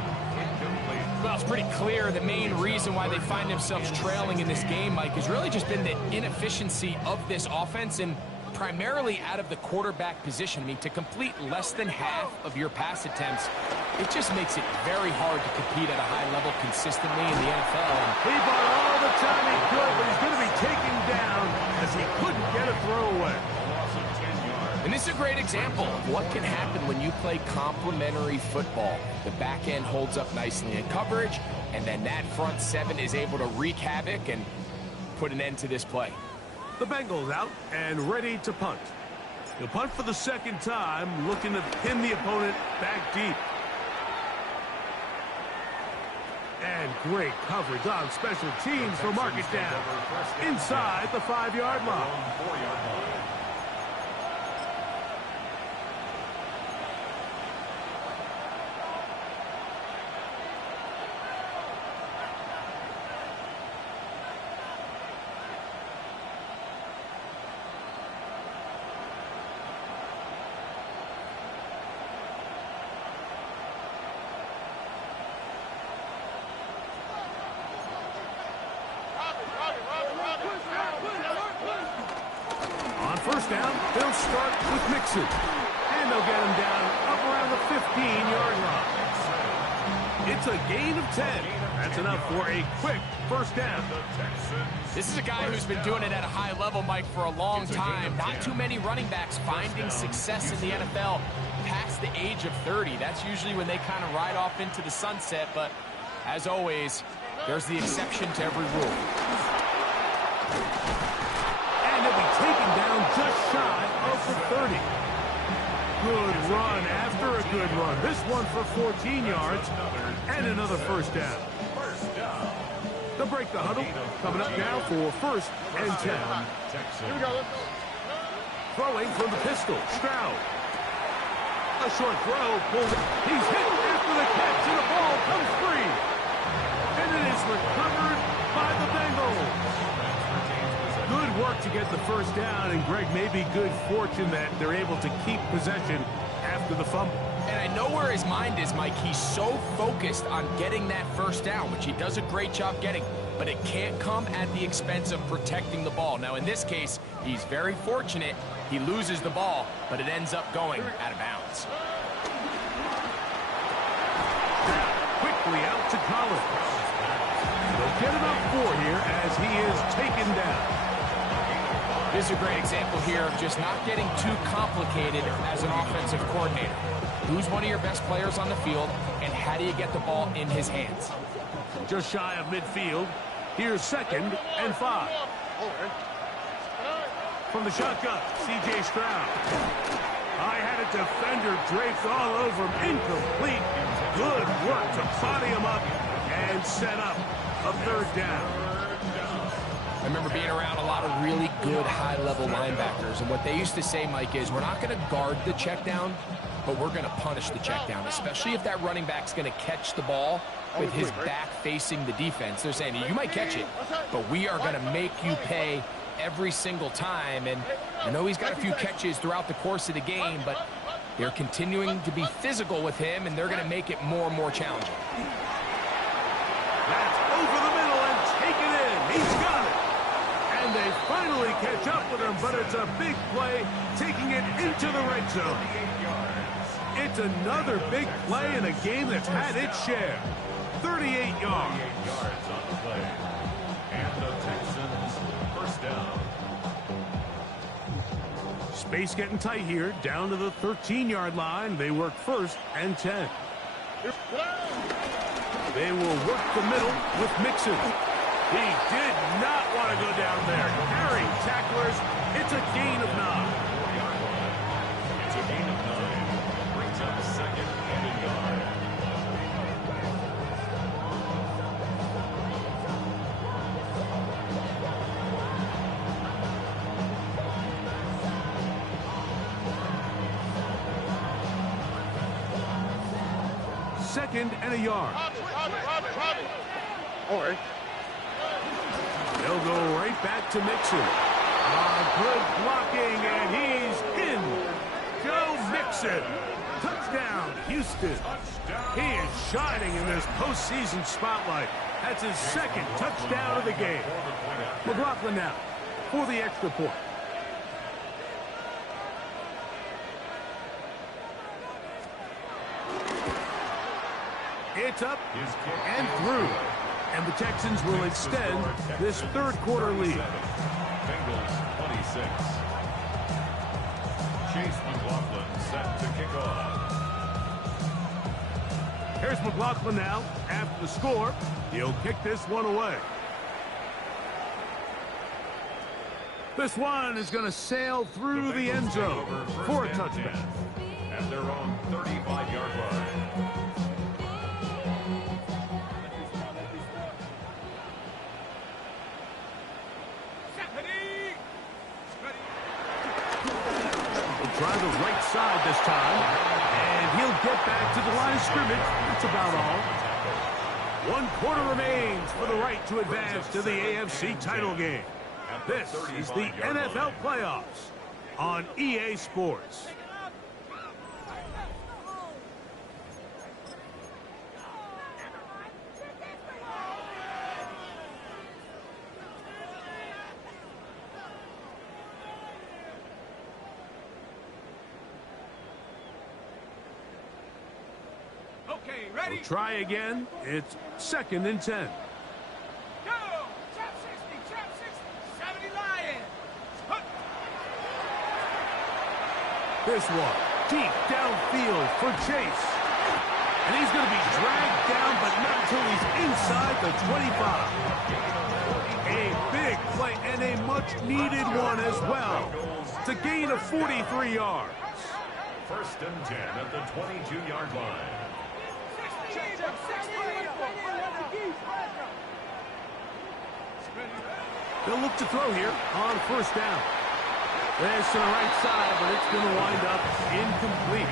Well, it's pretty clear the main reason why they find themselves trailing in this game, Mike, has really just been the inefficiency of this offense and primarily out of the quarterback position. I mean, to complete less than half of your pass attempts, it just makes it very hard to compete at a high level consistently in the NFL. He bought all the time he could, but he's going to be taken down as he couldn't get a throwaway. And this is a great example of what can happen when you play complementary football. The back end holds up nicely in coverage, and then that front seven is able to wreak havoc and put an end to this play. The Bengals out and ready to punt. He'll punt for the second time, looking to pin the opponent back deep. And great coverage on special teams for mark it down inside the 5-yard line. 4-yard line. On first down, they'll start with Mixon. And they'll get him down up around the 15-yard line. It's a gain of 10. That's enough for a quick first down. This is a guy who's been doing it at a high level, Mike, for a long time. Not too many running backs finding success in the NFL past the age of 30. That's usually when they kind of ride off into the sunset, but as always, there's the exception to every rule. And he'll be taken down just shy of the 30. Good run after a good run. This one for 14 yards and another first down. They'll break the huddle. Coming up now for first and 10. Here we go. Throwing from the pistol, Stroud. A short throw, pulled. He's hit after the catch, and the ball comes free. And it is recovered by the Bengals. Good work to get the first down, and Greg, maybe good fortune that they're able to keep possession after the fumble. And I know where his mind is, Mike. He's so focused on getting that first down, which he does a great job getting, but it can't come at the expense of protecting the ball. Now, in this case, he's very fortunate. He loses the ball, but it ends up going out of bounds. Quickly out to Collins. They'll get it up 4 here as he is taken down. This is a great example here of just not getting too complicated as an offensive coordinator. Who's one of your best players on the field, and how do you get the ball in his hands? Just shy of midfield. Here's second and 5. From the shotgun, C.J. Stroud. I had a defender draped all over him. Incomplete. Good work to body him up and set up a third down. I remember being around a lot of really good high-level linebackers, and what they used to say, Mike, is we're not going to guard the check down, but we're going to punish the check down, especially if that running back's going to catch the ball with his back facing the defense. They're saying, you might catch it, but we are going to make you pay every single time. And I know he's got a few catches throughout the course of the game, but they're continuing to be physical with him, and they're going to make it more and more challenging. That's over the middle and taken in. He's got it. And they finally catch up with him, but it's a big play, taking it into the red zone. It's another big play in a game that's had its share. 38 yards. 38 yards on the play. And the Texans first down. Space getting tight here, down to the 13-yard line. They work first and 10. They will work the middle with Mixon. He did not want to go down there. Carrying tacklers, it's a gain of 9. It's a gain of 9. Brings up second and a yard. Second and a yard. All right. They'll go right back to Mixon. Good blocking, and he's in. Joe Mixon. Touchdown, Houston. He is shining in this postseason spotlight. That's his second touchdown of the game. McLaughlin now for the extra point. It's up and through. And the Texans will extend this third quarter lead. Bengals 26. Chase McLaughlin set to kick off. Here's McLaughlin now. After the score, he'll kick this one away. This one is going to sail through the end zone for a touchdown. At their own 35-yard line. to the right side this time. And he'll get back to the line of scrimmage. That's about all. 1 quarter remains for the right to advance to the AFC title game. This is the NFL playoffs on EA Sports. Okay, ready? We'll try again. It's 2nd and 10. Go! Trap 60, trap 60, 70 Lions. Hook. This one deep downfield for Chase. And he's going to be dragged down, but not until he's inside the 25. A big play and a much-needed one as well to gain a 43 yards. 1st and 10 at the 22-yard line. They'll look to throw here on 1st down. This to the right side, but it's going to wind up incomplete.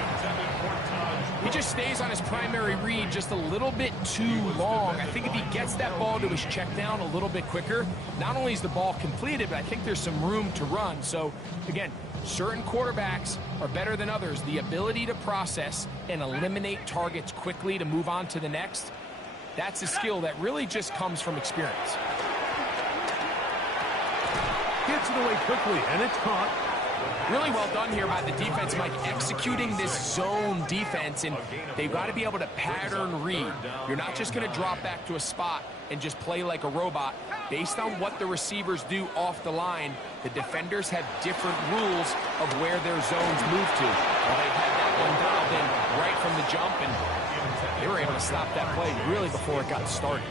He just stays on his primary read just a little bit too long. I think if he gets that ball to his check down a little bit quicker, not only is the ball completed, but I think there's some room to run. So, again, certain quarterbacks are better than others. The ability to process and eliminate targets quickly to move on to the next, that's a skill that really just comes from experience. Gets it away quickly, and it's caught. Really well done here by the defense, Mike, executing this zone defense, and they've got to be able to pattern read. You're not just going to drop back to a spot and just play like a robot. Based on what the receivers do off the line, the defenders have different rules of where their zones move to. Well, they had that one dialed in right from the jump, and they were able to stop that play really before it got started.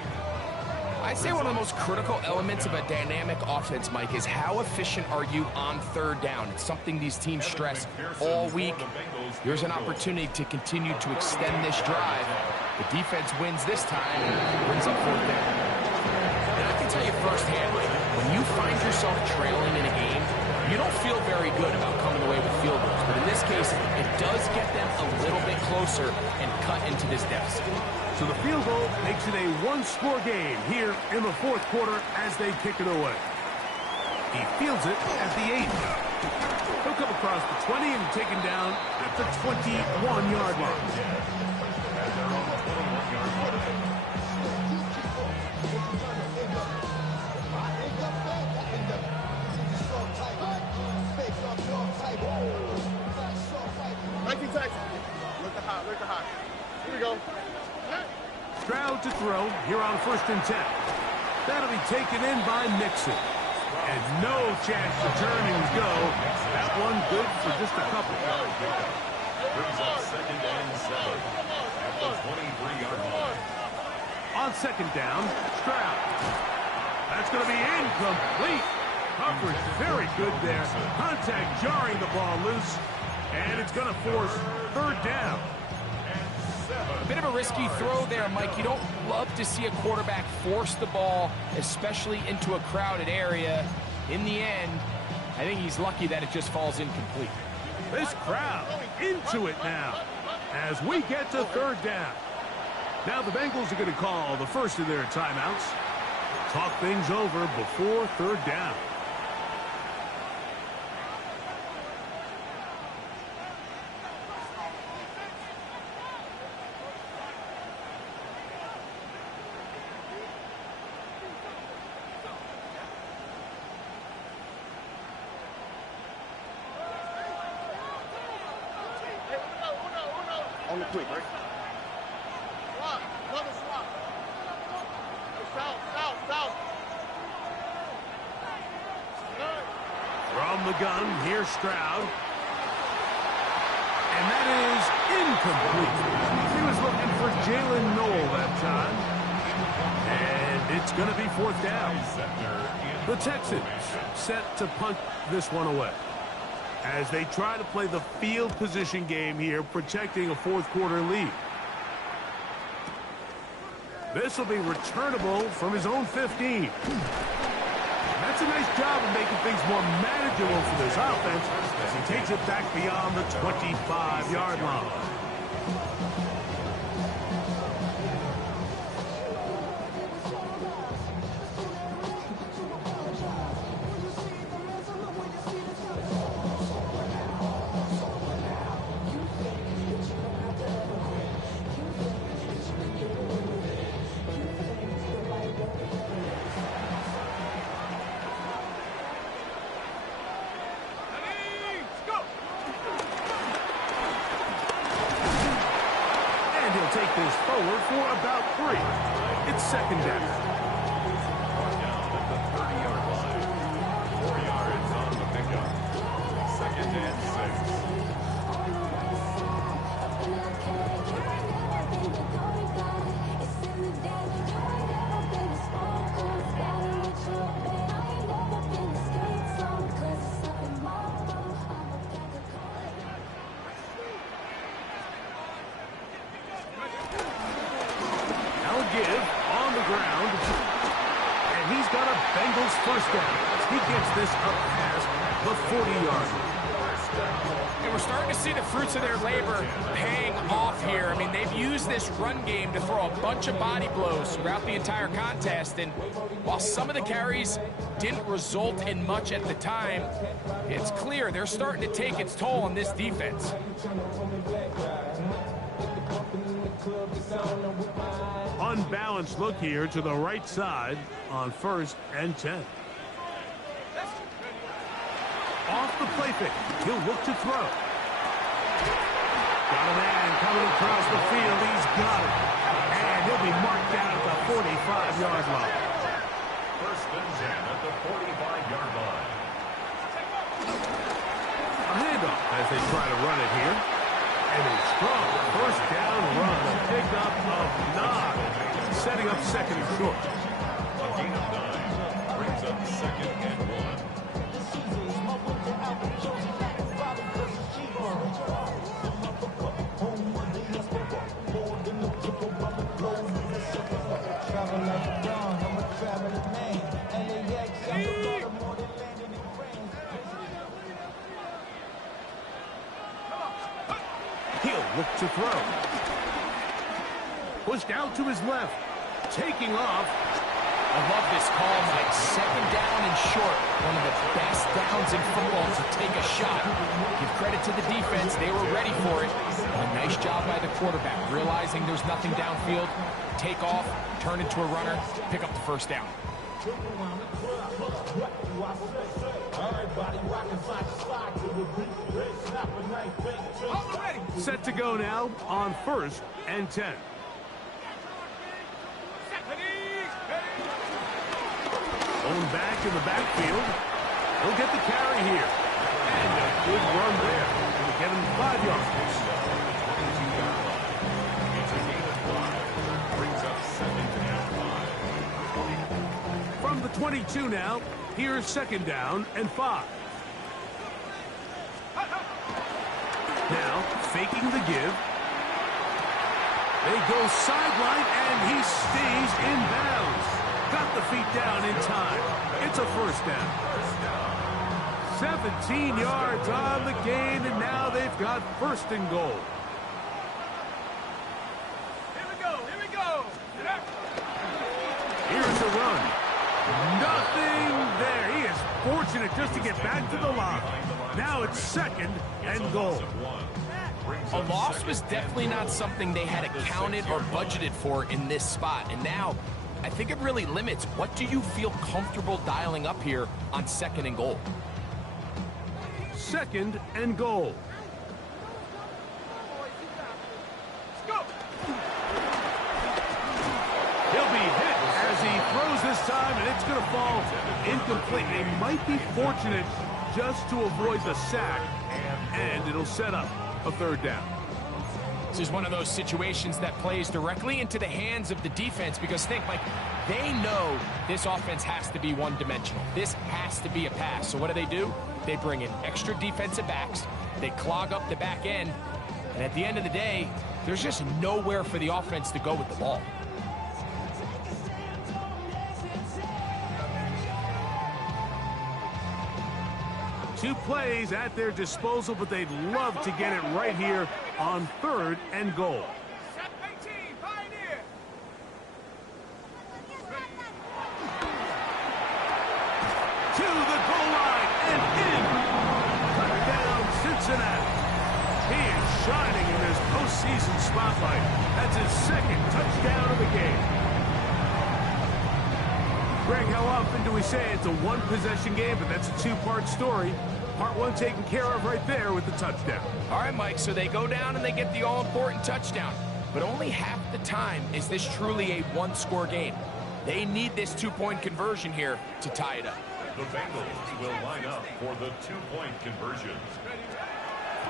I'd say one of the most critical elements of a dynamic offense, Mike, is how efficient are you on 3rd down. It's something these teams stress all week. Here's an opportunity to continue to extend this drive. The defense wins this time and brings up 4th down. And I can tell you firsthand, Mike, when you find yourself trailing in a game, you don't feel very good about coming away with field goals. But in this case, it does get them a little bit closer and cut into this deficit. So the field goal makes it a 1-score game here in the 4th quarter as they kick it away. He fields it at the 8. He'll come across the 20 and taken down at the 21-yard line. Look at high. Here we go. Stroud to throw here on 1st and 10. That'll be taken in by Nixon. And no chance to turn and go. That one good for just a couple. Brings up 2nd and 7 at the 23-yard line. On 2nd down, Stroud. That's going to be incomplete. Coverage very good there. Contact jarring the ball loose. And it's going to force 3rd down. A bit of a risky throw there, Mike. You don't love to see a quarterback force the ball, especially into a crowded area. In the end, I think he's lucky that it just falls incomplete. This crowd into it now as we get to 3rd down. Now the Bengals are going to call the first of their timeouts. Talk things over before 3rd down. On the quick, right? Swap. Another swap. South. From the gun, here's Stroud. And that is incomplete. He was looking for Jalen Noel that time. And it's going to be 4th down. The Texans set to punt this one away as they try to play the field position game here, protecting a 4th quarter lead. This will be returnable from his own 15. That's That's a nice job of making things more manageable for this offense as he takes it back beyond the 25-yard line. Take this forward for about 3. It's second down. Down at the 30-yard line. 4 yards on the pickup. Second and Give on the ground, and he's got a Bengals first down. He gets this up past the 40-yard line. And we're starting to see the fruits of their labor paying off here. I mean, they've used this run game to throw a bunch of body blows throughout the entire contest, and while some of the carries didn't result in much at the time, it's clear they're starting to take its toll on this defense. Unbalanced look here to the right side on 1st and 10. Off the play fake. He'll look to throw. Got a man coming across the field. He's got it. And he'll be marked down at the 45-yard line. 1st and 10 at the 45-yard line. A handoff as they try to run it here. And a strong first down run. A pickup of 9. Setting up second and short. A gain of 9 brings up 2nd and 1. He'll look to throw. Pushed out to his left. Taking off. I love this call, Mike. 2nd down and short. One of the best downs in football to take a shot. Give credit to the defense. They were ready for it. A nice job by the quarterback. Realizing there's nothing downfield. Take off, turn into a runner, pick up the first down. Set to go now on 1st and 10. Going back in the backfield. He'll get the carry here. And a good run there. Going to get him 5 yards. It's a gain of 5. Brings up 2nd and 5. From the 22 now, here's 2nd down and 5. Now, faking the give. They go sideline, and he stays in bounds. Got the feet down in time. It's a first down. 17 yards on the gain, and now they've got 1st and goal. Here we go. Here we go. Here's the run. Nothing there. He is fortunate just to get back to the line. Now it's 2nd and goal. A loss was definitely not something they had accounted or budgeted for in this spot. And now, I think it really limits what do you feel comfortable dialing up here on 2nd and goal. 2nd and goal. He'll be hit as he throws this time, and it's going to fall incomplete. They might be fortunate just to avoid the sack, and it'll set up a 3rd down. This is one of those situations that plays directly into the hands of the defense because think, Mike, they know this offense has to be one-dimensional. This has to be a pass. So what do? They bring in extra defensive backs. They clog up the back end. And at the end of the day, there's just nowhere for the offense to go with the ball. 2 plays at their disposal, but they'd love to get it right here on 3rd and goal. 18, Pioneer. To the goal line and in. Touchdown, Cincinnati. He is shining in this postseason spotlight. That's his 2nd touchdown of the game. Greg, how often do we say it's a 1-possession game, but that's a 2-part story? Part 1 taken care of right there with the touchdown. All right, Mike, so they go down and they get the all-important touchdown. But only half the time is this truly a 1-score game. They need this 2-point conversion here to tie it up. The Bengals will line up for the 2-point conversion.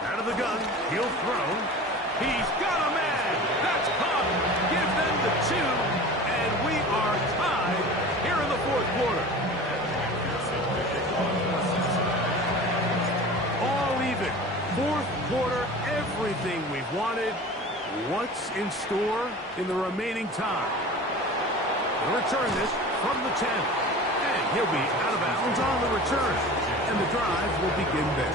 Out of the gun, he'll throw. He's got a man. That's caught. Give them the 2, and we are tied here in the 4th quarter. All even. 4th quarter, everything we've wanted. What's in store in the remaining time? They'll return this from the 10. And he'll be out of bounds on the return. And the drive will begin there.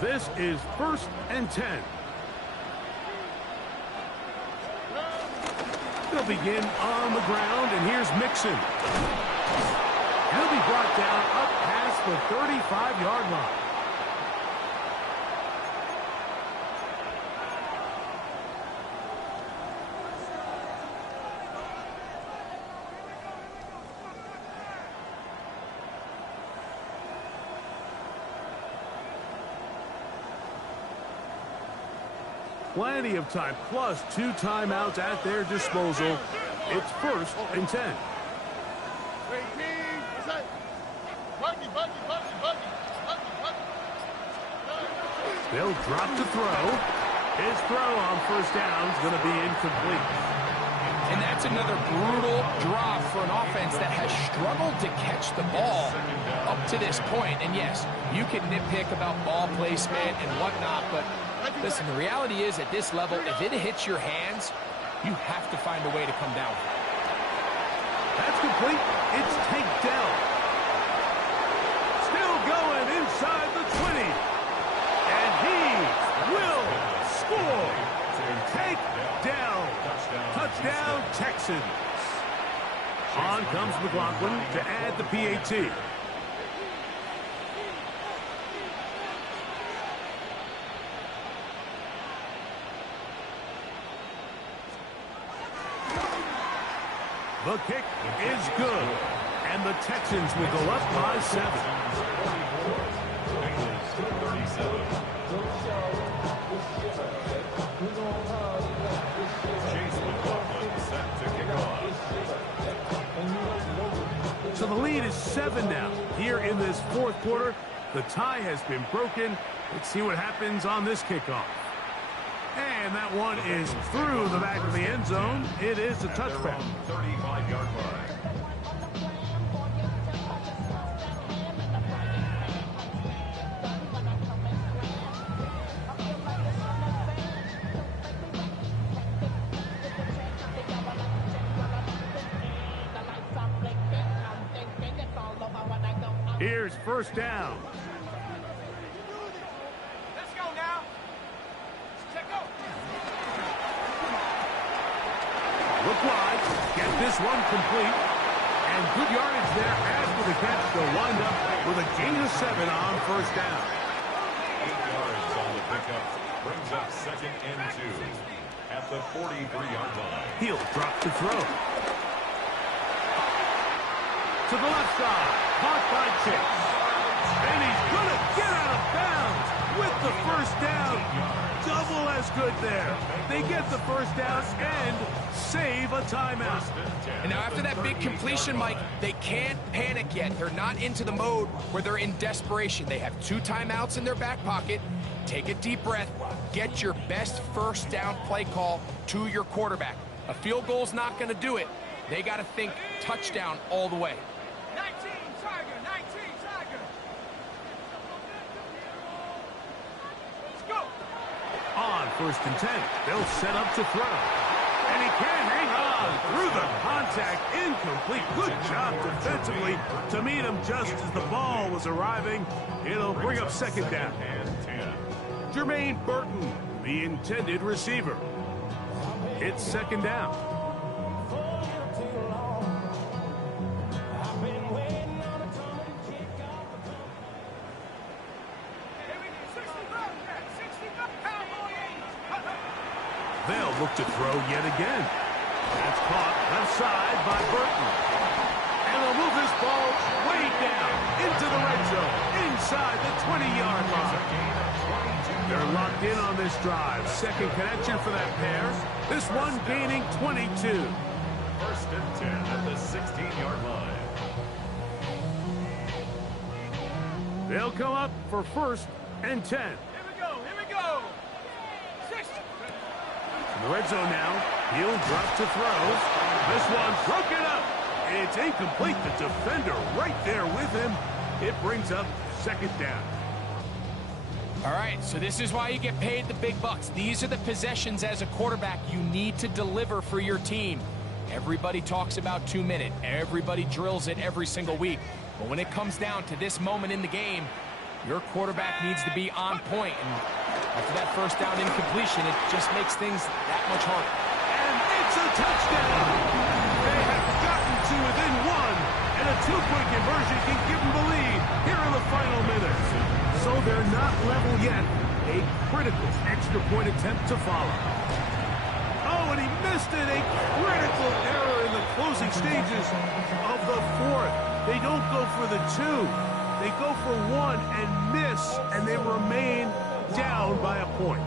This is 1st and 10. They'll begin on the ground, and here's Mixon. He'll be brought down up past the 35-yard line. Plenty of time, plus 2 timeouts at their disposal. It's 1st and 10. They'll drop to throw. His throw on 1st down is going to be incomplete. And that's another brutal drop for an offense that has struggled to catch the ball up to this point. And yes, you can nitpick about ball placement and whatnot, but listen, the reality is at this level, if it hits your hands, you have to find a way to come down with it. That's complete. It's Tank Dell. Still going inside the 20. And he will score. Tank Dell. Touchdown, Texans. On comes McLaughlin to add the PAT. The kick is good, and the Texans will go up by 7. So the lead is 7 now. Here in this 4th quarter, the tie has been broken. Let's see what happens on this kickoff. And that one is through the back of the end zone. It is a touchback. 35-yard line. Here's 1st down. Let's go now. Check go. Look wide. Get this one complete. And good yardage there after the catch. They'll wind up with a gain of 7 on 1st down. 8 yards on the pickup. Brings up 2nd and 2 at the 43-yard line. He'll drop to throw. To the left side. Caught by Chase. And he's going to get out of bounds with the 1st down. Double as good there. They get the 1st down and save a timeout. And now after that big completion, Mike, they can't panic yet. They're not into the mode where they're in desperation. They have 2 timeouts in their back pocket. Take a deep breath. Get your best 1st down play call to your quarterback. A field goal's not going to do it. They got to think touchdown all the way. 19, Tiger, 19, Tiger. first and 10. They'll set up to throw. And he can't hang on through the contact. Incomplete. Good job defensively to meet him just as the ball was arriving. It'll bring up second down. Jermaine Burton, the intended receiver. It's second down. They'll look to throw yet again. That's caught left side by Burton. And they'll move this ball way down into the red zone, inside the 20-yard line. They're locked in on this drive. Second connection for that pair. This one gaining 22. First and 10 at the 16-yard line. They'll come up for first and 10. Here we go, here we go. 6. In the red zone now. He'll drop to throw. This one broken up. It's incomplete. The defender right there with him. It brings up second down. All right, so this is why you get paid the big bucks. These are the possessions as a quarterback you need to deliver for your team. Everybody talks about 2 minutes. Everybody drills it every single week. But when it comes down to this moment in the game, your quarterback needs to be on point. And after that first down incompletion, it just makes things that much harder. And it's a touchdown. They have gotten to within one, and a two-point conversion can give them the lead here in the final minutes. So they're not level yet. A critical extra point attempt to follow. Oh, and he missed it. A critical error in the closing stages of the fourth. They don't go for the two. They go for one and miss, and they remain down by a point.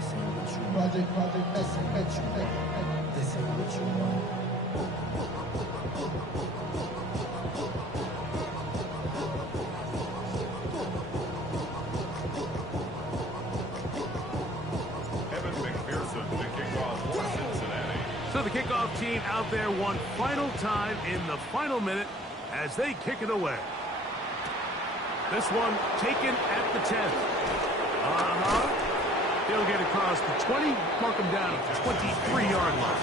This ain't what you want. This ain't what you want. So the kickoff team out there one final time in the final minute as they kick it away. This one taken at the 10. He'll get across the 20, mark him down at the 23-yard line.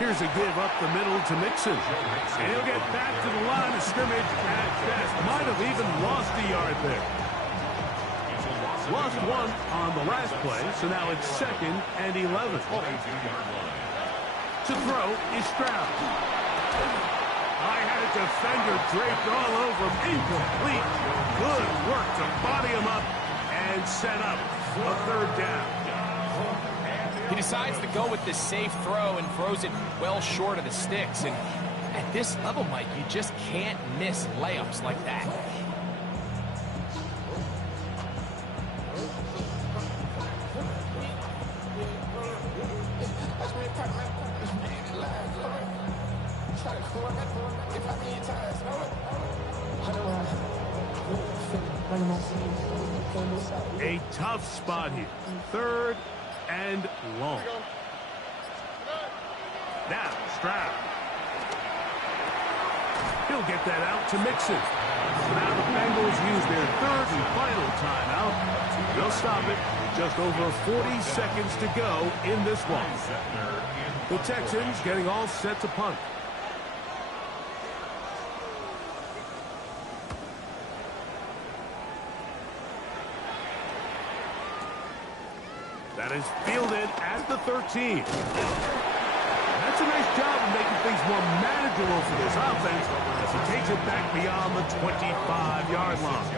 Here's a give up the middle to Mixon. And he'll get back to the line of scrimmage at best. Might have even lost a yard there. Lost one on the last play, so now it's second and 11. To throw is Stroud. I had a defender draped all over him. Incomplete. Good work to body him up and set up a third down. He decides to go with the safe throw and throws it well short of the sticks. And at this level, Mike, you just can't miss layups like that. A tough spot here. Third and long. Now, Stroud. He'll get that out to Mixon. So now the Bengals use their third and final timeout. They'll stop it with just over 40 seconds to go in this one. The Texans getting all set to punt. That is fielded at the 13. That's a nice job of making things more manageable for this offense as he takes it back beyond the 25-yard line.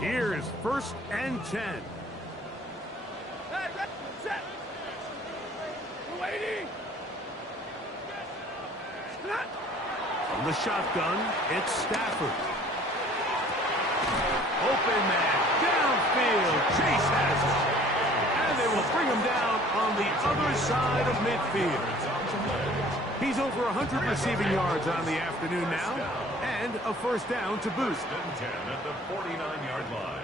Here is first and 10. Set. Waiting. From the shotgun, it's Stafford. Open man, downfield, Chase has it. And they will bring him down on the other side of midfield. He's over 100 receiving yards on the afternoon now, and a first down to boot. First and 10 at the 49-yard line.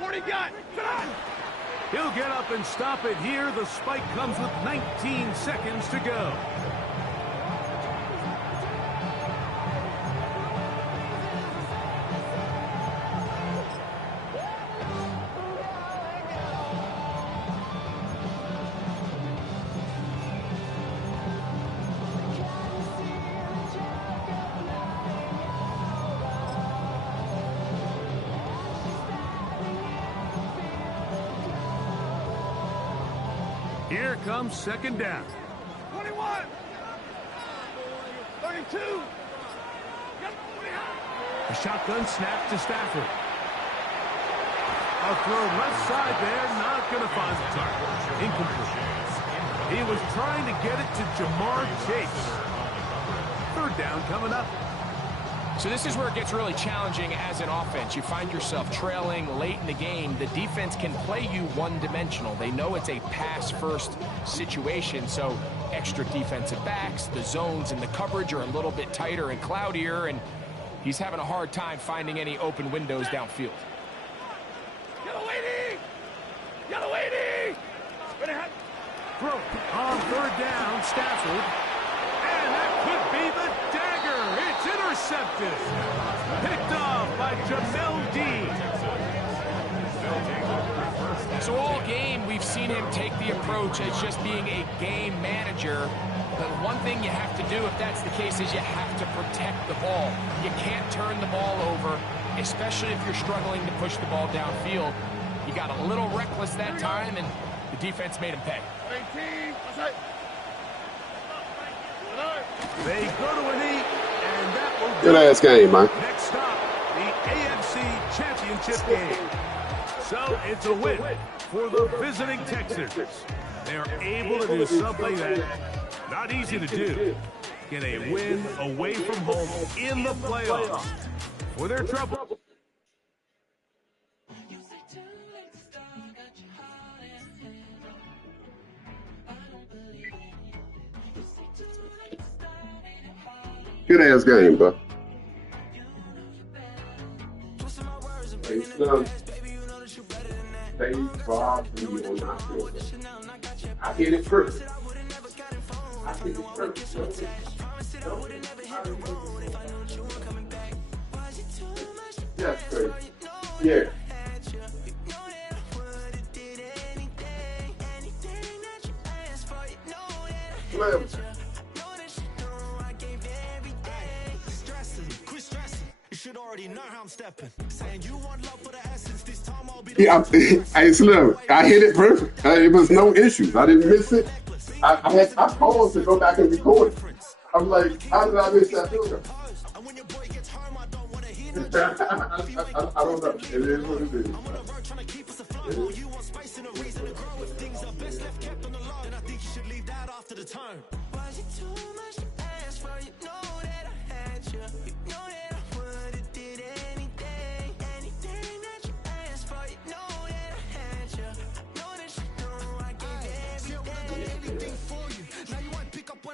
40 got. He'll get up and stop it here. The spike comes with 19 seconds to go. Here comes second down. 21. 32. A shotgun snap to Stafford. A throw left side there, not going to find the target. Incomplete. He was trying to get it to Jamar Chase. Third down coming up. So this is where it gets really challenging as an offense. You find yourself trailing late in the game. The defense can play you one-dimensional. They know it's a pass-first situation, so extra defensive backs, the zones and the coverage are a little bit tighter and cloudier, and he's having a hard time finding any open windows downfield. Yellow 80. Yellow 80. Throw on third down, Stafford. And that could be the dagger. It's intercepted. Picked off by Jamel Dean. So all game, we've seen him take the approach as just being a game manager. But one thing you have to do if that's the case is you have to protect the ball. You can't turn the ball over, especially if you're struggling to push the ball downfield. He got a little reckless that time, and the defense made him pay. 18. They go to a knee, and that will Good ass game, man. Next stop, the AFC Championship game. So it's a win for the visiting Texans. They're able to do something that's not easy to do. Get a win away from home in the playoffs. For their trouble. Good ass game, bro. Hey, son. They robbed me on my field. I hit it first. I hit it first. That's crazy. Yeah. Well, yeah, hey, Slim, I hit it perfect. It was no issues. I didn't miss it. I paused to go back and record it. I'm like, how did I miss that field goal? I don't know. It is what it is.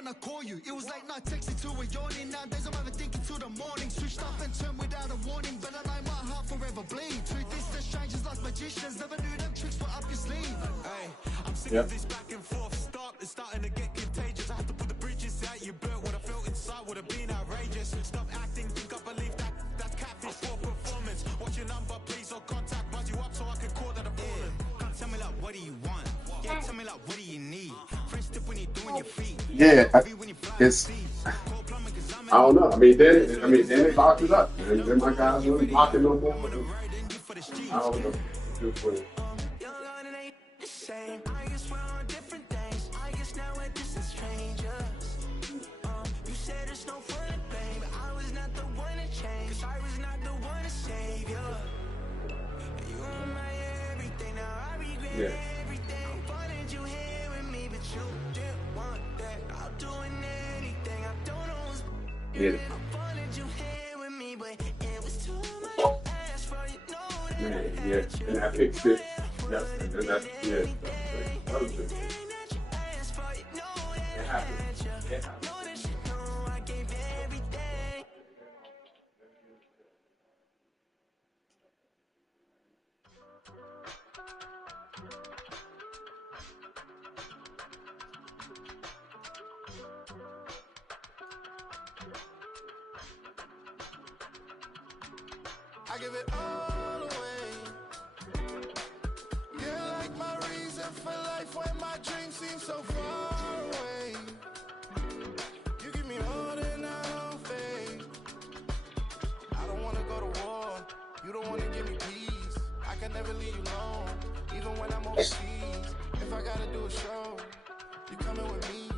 I call you. It was like not texting to a yawning. Nowadays I'm even thinking till the morning. Switched up and turned without a warning. But I like my heart forever bleed. Two distant strangers like magicians. Never knew them tricks were up your sleeve. Hey, I'm sick of this back and forth. It's starting to get contagious. I have to put the bridges out you built. What I felt inside would have been outrageous. Stop acting, think I believe that's catfish for performance. Watch your number, please, or contact. Buzz you up so I can call that a fallen. Come tell me like, what do you want? Yeah, tell me like, what do you need? French tip when you're doing your feet. Yeah, it's. I don't know. I mean, then they locked it up, and then my guys weren't locking no more. I don't know. Just funny. Yeah. Yeah. Man, yeah, and I fixed it. Yep, and then that's, yeah. That was good. It happened. It happened. I give it all away. You're like my reason for life when my dreams seem so far away. You give me more than I don't fake. I don't wanna go to war. You don't wanna give me peace. I can never leave you alone, even when I'm overseas. If I gotta do a show, you coming with me.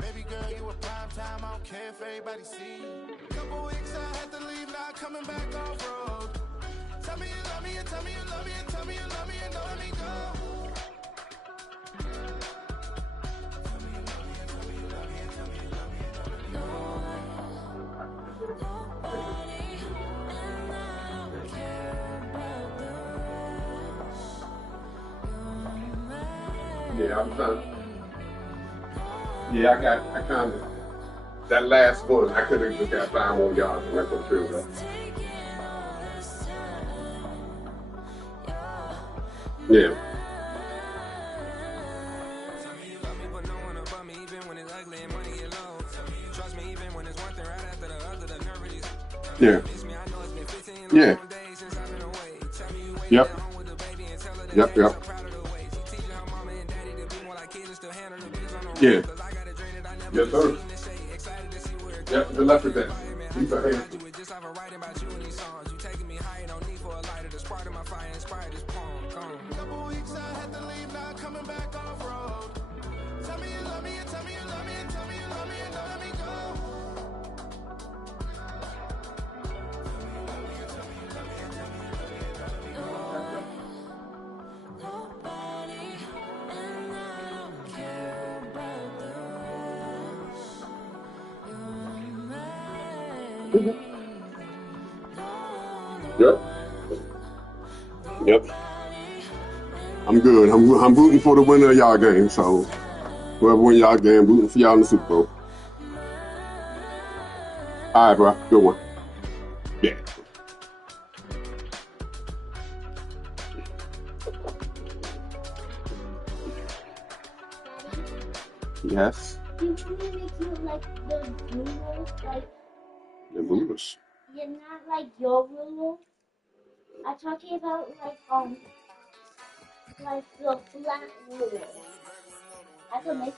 Baby girl, you a prime time. I don't care if everybody see. Couple weeks I had to leave, now coming back off road. Tell me you love me and tell me you love me and tell me you love me and don't let me go. Yeah, I'm trying. Yeah, I kind of, that last one, I could have just got 5 more yards and that's what true, though. Yeah. Yeah. Yeah. Yep. Yep, yep. Yeah. Yes, sir. Yep, good luck with that. Keep your hands. Couple weeks I had to leave, now coming back off road. Tell me you love me and tell me you love me and tell me you love me and don't let me go. Yep. Yep. I'm good. I'm rooting for the winner of y'all game. So whoever win y'all game, rooting for y'all in the Super Bowl. All right, bro. Good one. Yeah. Yes. Do you want me to make you like the rulers, like The rulers. you're not like your ruler? I'm talking about like the flat ruler. I can make